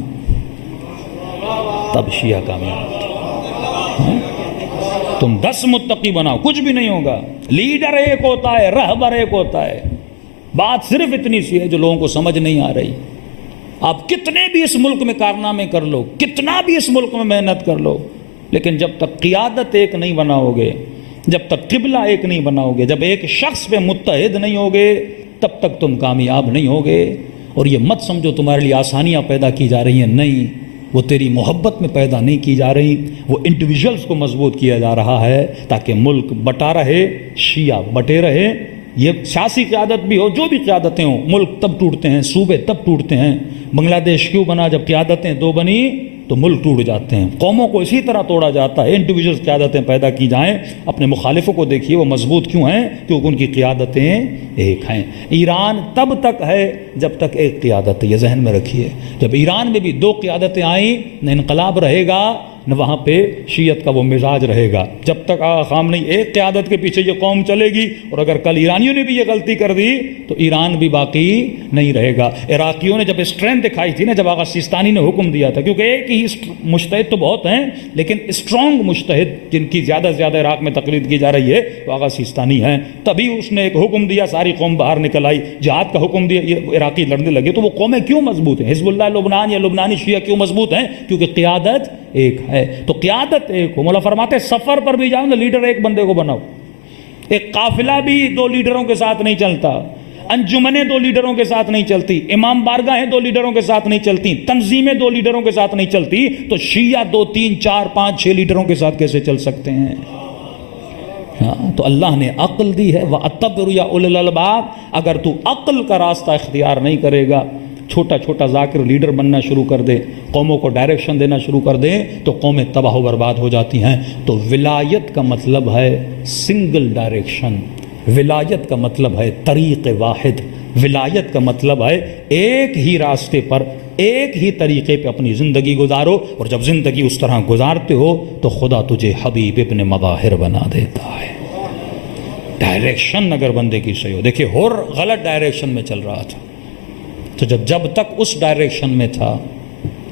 تب شیعہ کامیاب ہوگا۔ تم 10 متقی بناؤ، کچھ بھی نہیں ہوگا۔ لیڈر ایک ہوتا ہے، رہبر ایک ہوتا ہے۔ بات صرف اتنی سی ہے جو لوگوں کو سمجھ نہیں آ رہی۔ آپ کتنے بھی اس ملک میں کارنامے کر لو، کتنا بھی اس ملک میں محنت کر لو، لیکن جب تک قیادت ایک نہیں بناؤ گے، جب تک قبلہ ایک نہیں بناؤ گے، جب ایک شخص پہ متحد نہیں ہوگے، تب تک تم کامیاب نہیں ہوگے۔ اور یہ مت سمجھو تمہارے لیے آسانیاں پیدا کی جا رہی ہیں، نہیں، وہ تیری محبت میں پیدا نہیں کی جا رہی، وہ انڈیویجولز کو مضبوط کیا جا رہا ہے تاکہ ملک بٹا رہے، شیعہ بٹے رہے۔ یہ سیاسی قیادت بھی ہو، جو بھی قیادتیں ہوں، ملک تب ٹوٹتے ہیں، صوبے تب ٹوٹتے ہیں۔ بنگلہ دیش کیوں بنا؟ جب قیادتیں 2 بنی تو ملک ٹوٹ جاتے ہیں۔ قوموں کو اسی طرح توڑا جاتا ہے، انڈیویجولز قیادتیں پیدا کی جائیں۔ اپنے مخالفوں کو دیکھیے، وہ مضبوط کیوں ہیں؟ کیونکہ ان کی قیادتیں ایک ہیں۔ ایران تب تک ہے جب تک ایک قیادت ہے، یہ ذہن میں رکھیے۔ جب ایران میں بھی 2 قیادتیں آئیں، نہ انقلاب رہے گا نہ وہاں پہ شیعت کا وہ مزاج رہے گا۔ جب تک آغا خامنئی ایک قیادت کے پیچھے یہ قوم چلے گی، اور اگر کل ایرانیوں نے بھی یہ غلطی کر دی تو ایران بھی باقی نہیں رہے گا۔ عراقیوں نے جب اسٹرینتھ دکھائی تھی نا، جب آغا سیستانی نے حکم دیا تھا، کیونکہ ایک ہی مجتہد تو بہت ہیں لیکن اسٹرانگ مجتہد جن کی زیادہ سے زیادہ عراق میں تقلید کی جا رہی ہے وہ آغا سیستانی ہیں، تبھی اس نے ایک حکم دیا، ساری قوم باہر نکل آئی، جہاد کا حکم دیا، یہ عراقی لڑنے لگے۔ تو وہ قومیں کیوں مضبوط ہیں؟ حزب اللہ لبنان یا لبنانی شیعہ کیوں مضبوط ہیں؟ کیونکہ قیادت ایک ہے۔ تو قیادت ایک ہو، مولا فرماتے سفر پر بھی جاؤ نا، لیڈر ایک بندے کو بناؤ۔ ایک قافلہ بھی 2 لیڈروں کے ساتھ نہیں چلتا، انجمنیں 2 لیڈروں کے ساتھ نہیں چلتی، امام بارگاہیں 2 لیڈروں کے ساتھ نہیں چلتی، تنظیمیں 2 لیڈروں کے ساتھ نہیں چلتی، تو شیعہ 2 3 4 5 6 لیڈروں کے ساتھ کیسے چل سکتے ہیں؟ تو اللہ نے عقل دی ہے، وَأَتَّبِرُ يَا أُولِي الْأَلْبَابِ۔ اگر تو عقل کا راستہ اختیار نہیں کرے گا، چھوٹا چھوٹا ذاکر لیڈر بننا شروع کر دے، قوموں کو ڈائریکشن دینا شروع کر دیں تو قومیں تباہ و برباد ہو جاتی ہیں۔ تو ولایت کا مطلب ہے سنگل ڈائریکشن، ولایت کا مطلب ہے طریق واحد، ولایت کا مطلب ہے ایک ہی راستے پر، ایک ہی طریقے پہ اپنی زندگی گزارو، اور جب زندگی اس طرح گزارتے ہو تو خدا تجھے حبیب ابن مظاہر بنا دیتا ہے۔ ڈائریکشن اگر بندے کی صحیح ہو، دیکھیں ہور غلط ڈائریکشن میں چل رہا تھا، تو جب تک اس ڈائریکشن میں تھا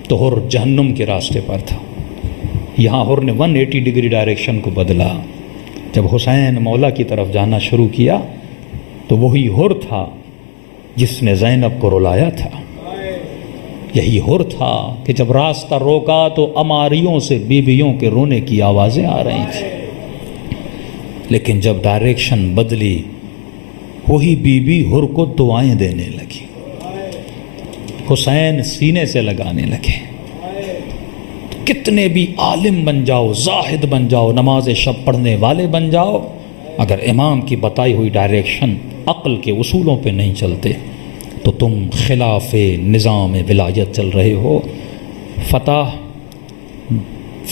تو ہور جہنم کے راستے پر تھا۔ یہاں ہور نے 180 ڈگری ڈائریکشن کو بدلا، جب حسین مولا کی طرف جانا شروع کیا تو وہی ہور تھا جس نے زینب کو رلایا تھا، یہی ہور تھا کہ جب راستہ روکا تو اماریوں سے بیویوں کے رونے کی آوازیں آ رہی تھیں، لیکن جب ڈائریکشن بدلی وہی بیوی ہور کو دعائیں دینے لگی، حسین سینے سے لگانے لگے۔ کتنے بھی عالم بن جاؤ، زاہد بن جاؤ، نماز شب پڑھنے والے بن جاؤ، اگر امام کی بتائی ہوئی ڈائریکشن عقل کے اصولوں پہ نہیں چلتے تو تم خلاف نظام ولایت چل رہے ہو۔ فتح،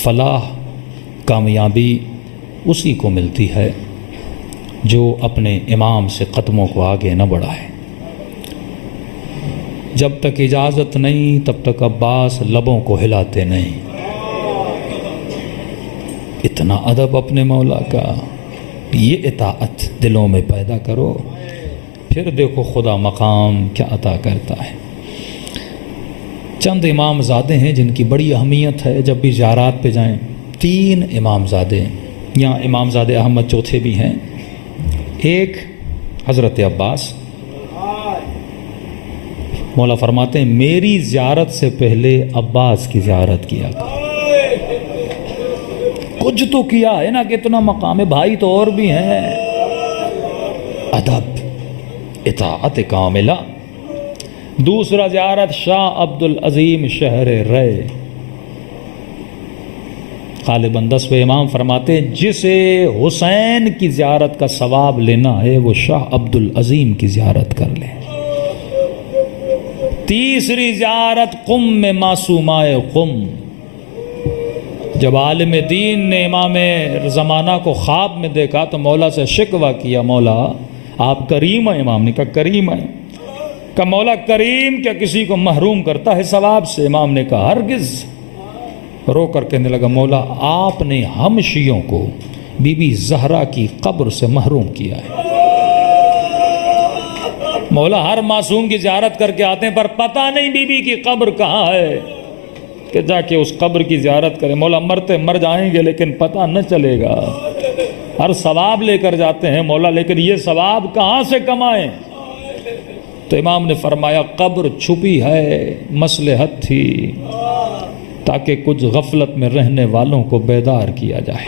فلاح، کامیابی اسی کو ملتی ہے جو اپنے امام سے قدموں کو آگے نہ بڑھائے۔ جب تک اجازت نہیں تب تک عباس لبوں کو ہلاتے نہیں۔ اتنا ادب اپنے مولا کا، یہ اطاعت دلوں میں پیدا کرو، پھر دیکھو خدا مقام کیا عطا کرتا ہے۔ چند امام زادے ہیں جن کی بڑی اہمیت ہے، جب بھی زیارات پہ جائیں 3 امام زادے، یہاں امام زادے احمد چوتھے بھی ہیں۔ ایک حضرت عباس، مولا فرماتے ہیں میری زیارت سے پہلے عباس کی زیارت کیا کرو۔ کچھ تو کیا ہے نا، کتنا مقام ہے، بھائی تو اور بھی ہیں۔ ادب، اطاعت کاملہ۔ دوسرا زیارت شاہ عبد العظیم شہر رے، غالباً 10ویں امام فرماتے ہیں جسے حسین کی زیارت کا ثواب لینا ہے وہ شاہ عبد العظیم کی زیارت کر لے۔ تیسری زیارت قم میں معصومائے قم، جب عالم دین نے امام زمانہ کو خواب میں دیکھا تو مولا سے شکوہ کیا، مولا آپ کریم ہیں؟ امام نے کہا کریم ہیں۔ کہا مولا کریم کیا کسی کو محروم کرتا ہے ثواب سے؟ امام نے کہا ہرگز۔ رو کر کہنے لگا مولا آپ نے ہم شیعوں کو بی بی زہرا کی قبر سے محروم کیا ہے۔ مولا ہر معصوم کی زیارت کر کے آتے ہیں پر پتہ نہیں بی بی کی قبر کہاں ہے کہ جا کے اس قبر کی زیارت کریں۔ مولا مرتے مر جائیں گے لیکن پتہ نہ چلے گا۔ ہر ثواب لے کر جاتے ہیں مولا، لیکن یہ ثواب کہاں سے کمائیں؟ تو امام نے فرمایا قبر چھپی ہے، مصلحت تھی تاکہ کچھ غفلت میں رہنے والوں کو بیدار کیا جائے،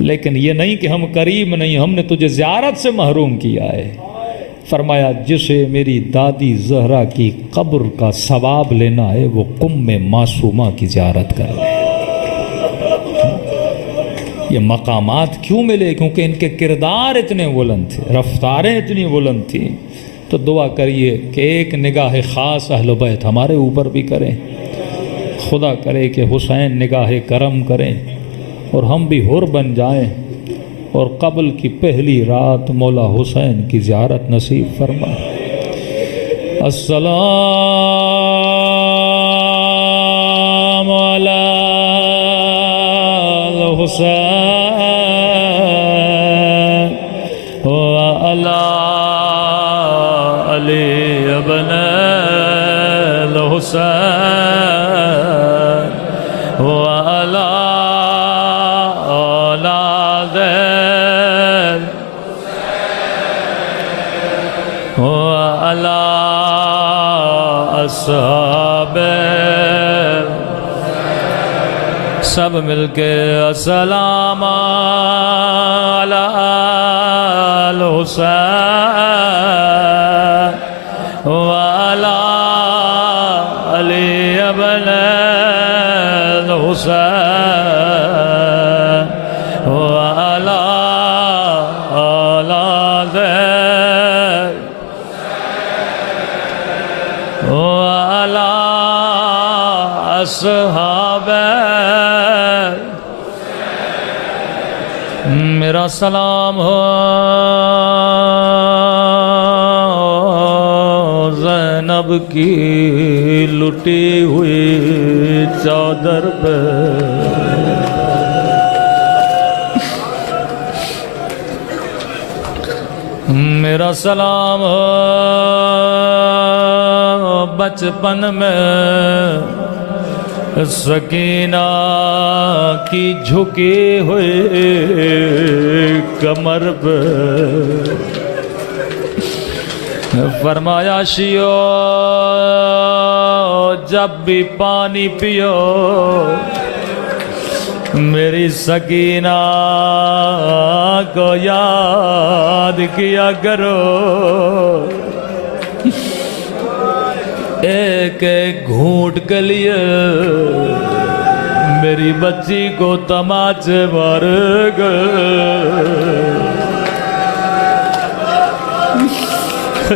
لیکن یہ نہیں کہ ہم کریم نہیں، ہم نے تجھے زیارت سے محروم کیا ہے۔ فرمایا جسے میری دادی زہرا کی قبر کا ثواب لینا ہے وہ قم میں معصومہ کی زیارت کر لے۔ یہ مقامات کیوں ملے؟ کیونکہ ان کے کردار اتنے بلند تھے، رفتاریں اتنی بلند تھیں۔ تو دعا کریے کہ ایک نگاہ خاص اہل بیت ہمارے اوپر بھی کریں، خدا کرے کہ حسین نگاہ کرم کریں اور ہم بھی حر بن جائیں، اور قبل کی پہلی رات مولا حسین کی زیارت نصیب فرمائے۔ السلام علی الحسین وعلی علی ابن الحسین وعلی اولاد وعلی اصحاب، سب مل کے السلام علی الحسین وعلی علی ابن الحسین وعلی اولاد میرا سلام ہو زینب کی لٹی ہوئی چادر پہ، میرا سلام ہو بچپن میں سکینہ کی جھکی ہوئی کمر پہ، فرمایا شیو جب بھی پانی پیو میری سکینہ کو یاد کیا کرو، ایک ایک گھونٹ کے لیے میری بچی کو تماچے مار گئے،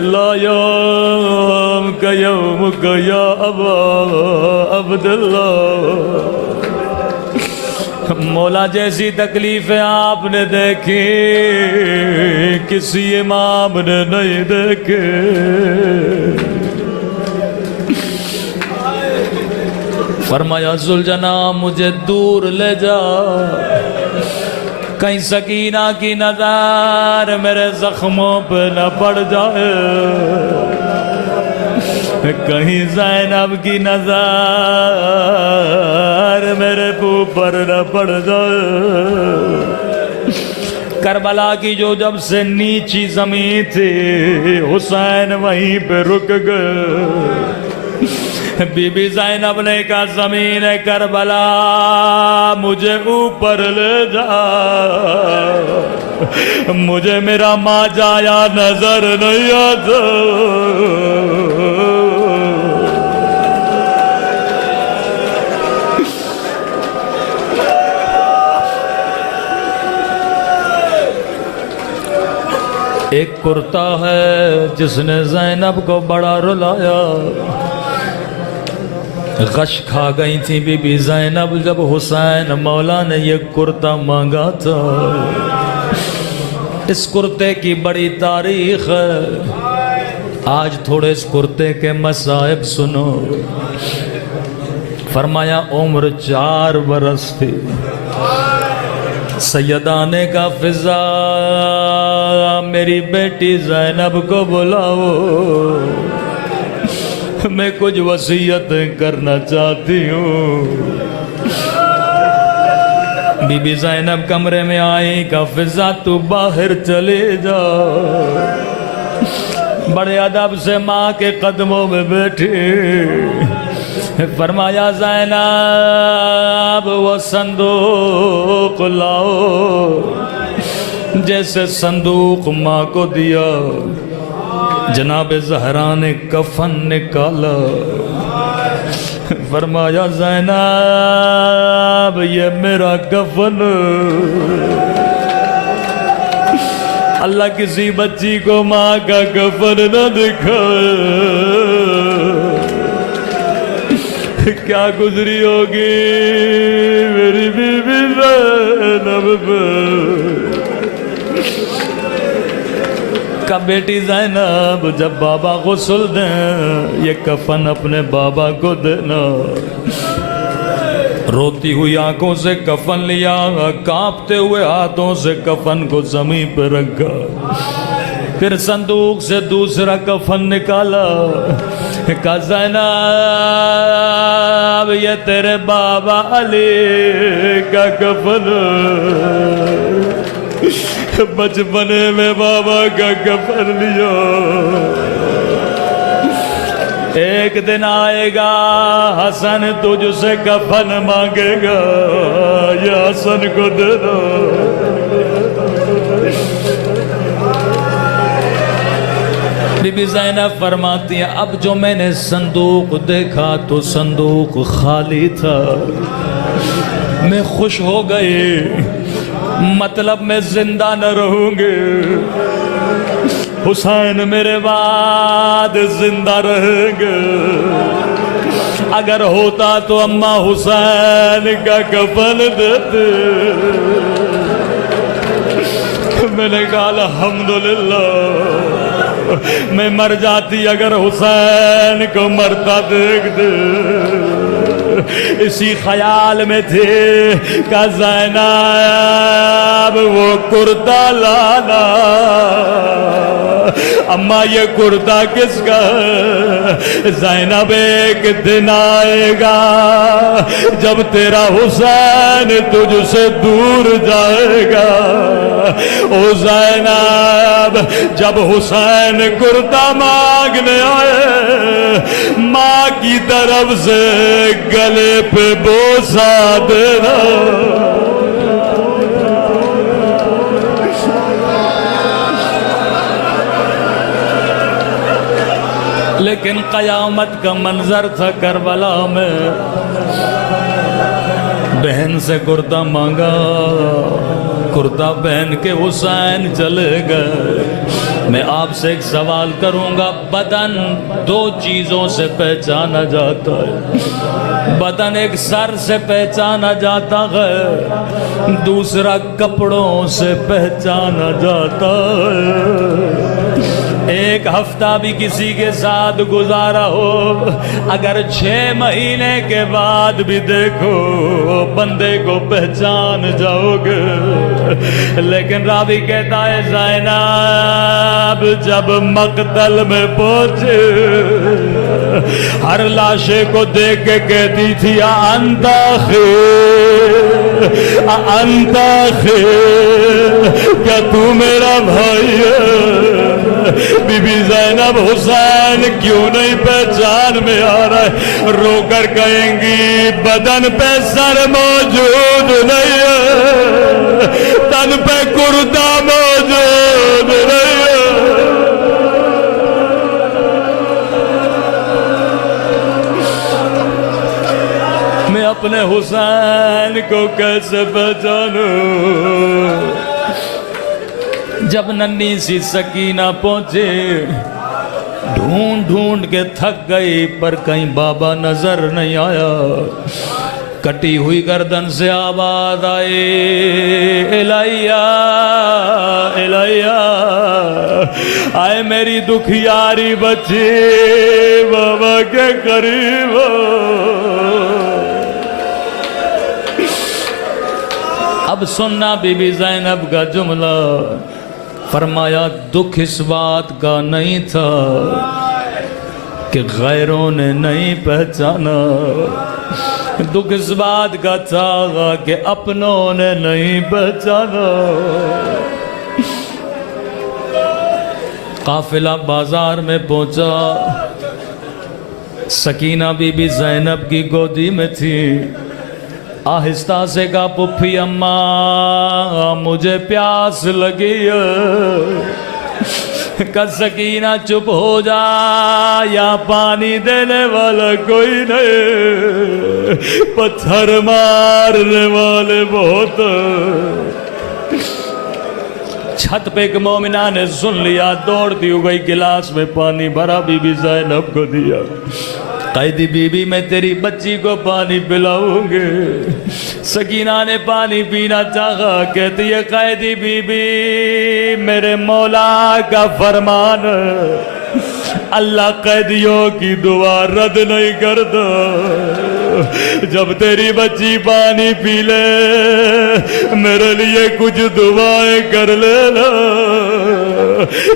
لا یوم کا یوم کا یا ابا عبداللہ، مولا جیسی تکلیفیں آپ نے دیکھی کسی امام نے نہیں دیکھے، فرمایا ذوالجناح مجھے دور لے جا، کہیں سکینہ کی نظر میرے زخموں پہ نہ پڑ جائے، کہیں زینب کی نظر میرے اوپر نہ پڑ جائے۔ کربلا کی جو جب سے نیچی زمین تھی حسین وہیں پہ رک گئے، بی بی زینب نے کہا زمین کربلا مجھے اوپر لے جا، مجھے میرا ماں جایا نظر نہیں آتا، ایک کرتا ہے جس نے زینب کو بڑا رلایا، غش کھا گئی تھی بی بی زینب جب حسین مولا نے یہ کرتا مانگا تھا۔ اس کرتے کی بڑی تاریخ ہے، آج تھوڑے اس کرتے کے مصائب سنو۔ فرمایا عمر 4 برس تھی، سیدہ نے کہا فضا میری بیٹی زینب کو بلاؤ، میں کچھ وصیتیں کرنا چاہتی ہوں۔ بی بی زینب کمرے میں آئی، کہا فضا تو باہر چلے جا، بڑے ادب سے ماں کے قدموں میں بیٹھی، فرمایا زینب وہ صندوق لاؤ، جیسے صندوق ماں کو دیا جناب زہرا نے کفن نکالا، فرمایا زینب یہ میرا کفن، اللہ کسی بچی کو ماں کا کفن نہ دکھائے، کیا گزری ہوگی میری بی بی زینب پہ۔ کا بیٹی زینب جب بابا غسل دیں یہ کفن اپنے بابا کو دینا، روتی ہوئی آنکھوں سے کفن لیا، کانپتے ہوئے ہاتھوں سے کفن کو زمین پہ رکھا، پھر صندوق سے دوسرا کفن نکالا، کہا زینب یہ تیرے بابا علی کا کفن، بچپنے میں بابا کا کفن لیا، ایک دن آئے گا حسن تجھ سے کفن مانگے گا، یہ حسن کو دے دو۔ بی بی زینب فرماتی ہیں اب جو میں نے صندوق دیکھا تو صندوق خالی تھا، میں خوش ہو گئی، مطلب میں زندہ نہ رہوں گے، حسین میرے بعد زندہ رہیں گے، اگر ہوتا تو اماں حسین کا کفن دیتے، میں نے کہا الحمدللہ میں مر جاتی اگر حسین کو مرتا دیکھ دے. اسی خیال میں تھے کہ زینب وہ کرتا لانا. اما یہ کرتا کس کا ہے؟ زینب ایک دن آئے گا جب تیرا حسین تجھ سے دور جائے گا. او زینب جب حسین کرتا مانگنے آئے ماں کی طرف سے گلے پہ بوسہ دینا. لیکن قیامت کا منظر تھا کربلا میں. بہن سے کرتا مانگا, کرتا پہن کے حسین چلے گئے. میں آپ سے ایک سوال کروں گا, بدن دو چیزوں سے پہچانا جاتا ہے. بدن ایک سر سے پہچانا جاتا ہے, دوسرا کپڑوں سے پہچانا جاتا ہے. ایک ہفتہ بھی کسی کے ساتھ گزارا ہو, اگر 6 مہینے کے بعد بھی دیکھو بندے کو پہچان جاؤ گے. لیکن راوی کہتا ہے زینب جب مقتل میں پہنچے ہر لاشے کو دیکھ کے کہتی تھی انت خیر, انت خیر, کیا تو میرا بھائی ہے؟ بی بی زینب حسین کیوں نہیں پہچان میں آ رہا ہے؟ رو کر کہیں گی بدن پہ سر موجود نہیں ہے, تن پہ کرتا موجود نہیں ہے. میں اپنے حسین کو کیسے پہچانوں؟ جب ننھی سی سکینہ پہنچے ڈھونڈ ڈھونڈ کے تھک گئی پر کہیں بابا نظر نہیں آیا. کٹی ہوئی گردن سے آواز آئی الہیہ الہیہ, آئے میری دکھیاری بچی بابا کے قریب. اب سننا بی بی زینب کا جملہ. فرمایا دکھ اس بات کا نہیں تھا کہ غیروں نے نہیں پہچانا, دکھ اس بات کا تھا کہ اپنوں نے نہیں پہچانا. قافلہ بازار میں پہنچا, سکینہ بی بی زینب کی گودی میں تھی. آہستہ سے کہا پپھی اماں مجھے پیاس لگی ہے. کہ سکینہ چپ ہو جا, یا پانی دینے والا کوئی نہیں, پتھر مارنے والے بہت. چھت پہ ایک مومنہ نے سن لیا, دوڑتی ہو گئی گلاس میں پانی بھرا, بی بی زینب کو دیا. قیدی بی بی میں تیری بچی کو پانی پلاؤں گے. سکینہ نے پانی پینا چاہا, کہتی ہے قیدی بی بی میرے مولا کا فرمان اللہ قیدیوں کی دعا رد نہیں کرتا. جب تیری بچی پانی پی لے میرے لیے کچھ دعائیں کر لینا.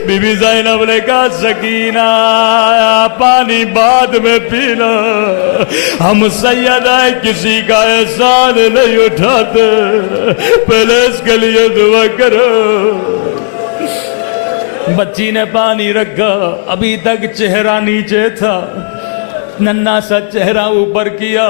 بی بی زینب نے کہا سکینہ پانی بعد میں پینا, ہم سید ہیں کسی کا احسان نہیں اٹھاتے, پہلے اس کے لیے دعا کرو. بچی نے پانی رکھا, ابھی تک چہرہ نیچے تھا, ننھا سا چہرہ اوپر کیا,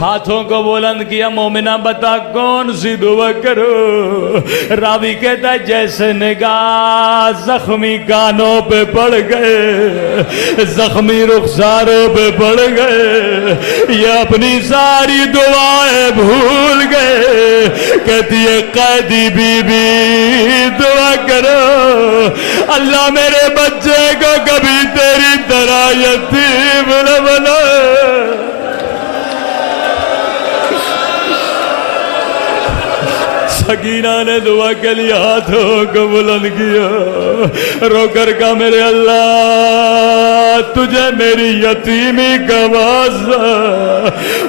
ہاتھوں کو بلند کیا. مومنہ بتا کون سی دعا کرو؟ راوی کہتا ہے جیسے نگاہ زخمی کانوں پہ پڑ گئے, زخمی رخساروں پہ پڑ گئے, یہ اپنی ساری دعائیں بھول گئے. کہتی ہے قیدی بی بی دعا کرو اللہ میرے بچے کو کبھی تیری طرح یتیم نہ بنا. سکینہ نے دعا کے لیے ہاتھوں کو بلند کیا، رو کر کہا میرے اللہ تجھے میری یتیمی کا واسطہ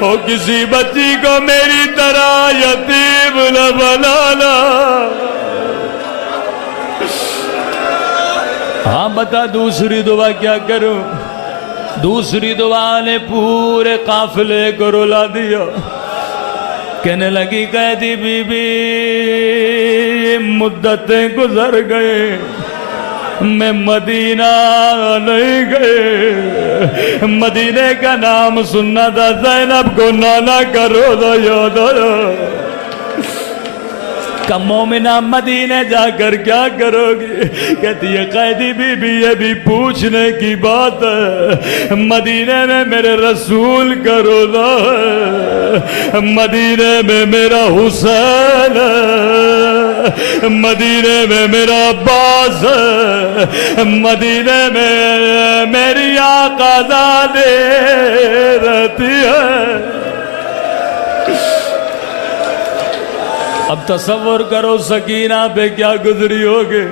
او کسی بچی کو میری طرح یتیم نہ بنانا۔ ہاں بتا دوسری دعا کیا کروں؟ دوسری دعا نے پورے قافلے کو رلا دیا۔ کہنے لگی قیدی بی بی مدتیں گزر گئے، میں مدینہ نہیں گئے، مدینے کا نام سننا تھا، زینب کو نانا کا روزہ یاد آیا۔ کہ مومنہ مدینے جا کر کیا کرو گی؟ کہتی ہے قیدی بی بی یہ بھی پوچھنے کی بات ہے، مدینے میں میرے رسول کا روزہ ہے، مدینے میں میرا حسین ہے، مدینے میں میرا عباس ہے، مدینے میں میری آقا زادے رہتی ہے۔ اب تصور کرو سکینہ پہ کیا گزری ہوگی۔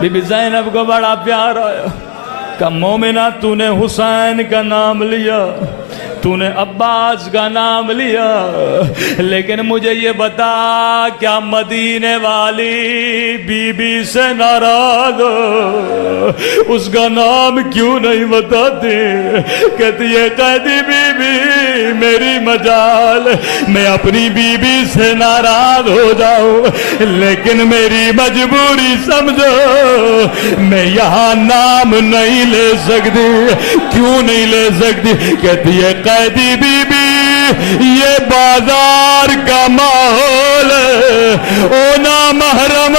بی بی زینب کو بڑا پیار آیا کہ مومنہ تو نے حسین کا نام لیا، تو نے عباس کا نام لیا، لیکن مجھے یہ بتا کیا مدینے والی بی بی سے ناراض ہو؟ اس کا نام کیوں نہیں بتاتی؟ کہتی ہے قیدی بی بی میری مجال، میں اپنی بی بی سے ناراض ہو جاؤں، لیکن میری مجبوری سمجھو، میں یہاں نام نہیں لے سکتی۔ کیوں نہیں لے سکتی؟ کہتی ہے قیدی بی بی یہ بازار کا ماحول ہے، او نامحرم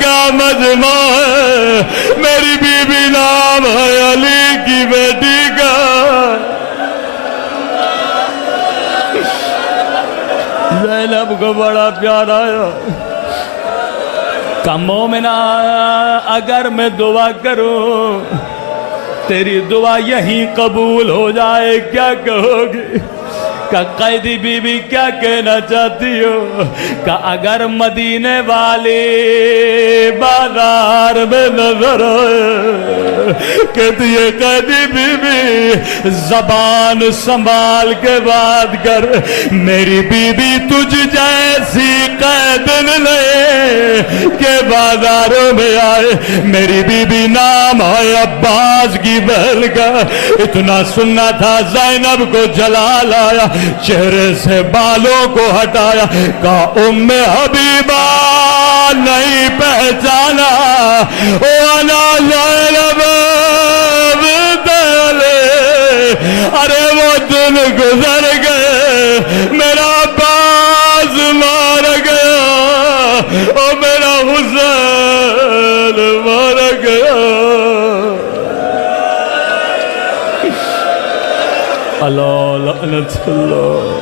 کا مجمع ہے، میری بی بی نام ہے علی کی بیٹی کا۔ زینب کو بڑا پیار آیا کہ مومنہ اگر میں دعا کروں تیری دعا یہیں قبول ہو جائے کیا کہو گی؟ کہ قیدی بی بی کیا کہنا چاہتی ہو؟ کہ اگر مدینے والے بازار میں نظر آئے، کہتی ہے قیدی بی بی زبان سنبھال کے بات کر، میری بی بی تجھ جیسی قید لے کہ بازاروں میں آئے، میری بی بی نام ہے عباس کی بہن کا۔ اتنا سننا تھا زینب کو جلال آیا، چہرے سے بالوں کو ہٹایا، کہا ام حبیبہ نہیں پہچانا، وانا زینب ارے وہ دن گزر گئے، میرا عباس مار گیا، او میرا حسین مار گیا۔ اللہ لعنت اللہ۔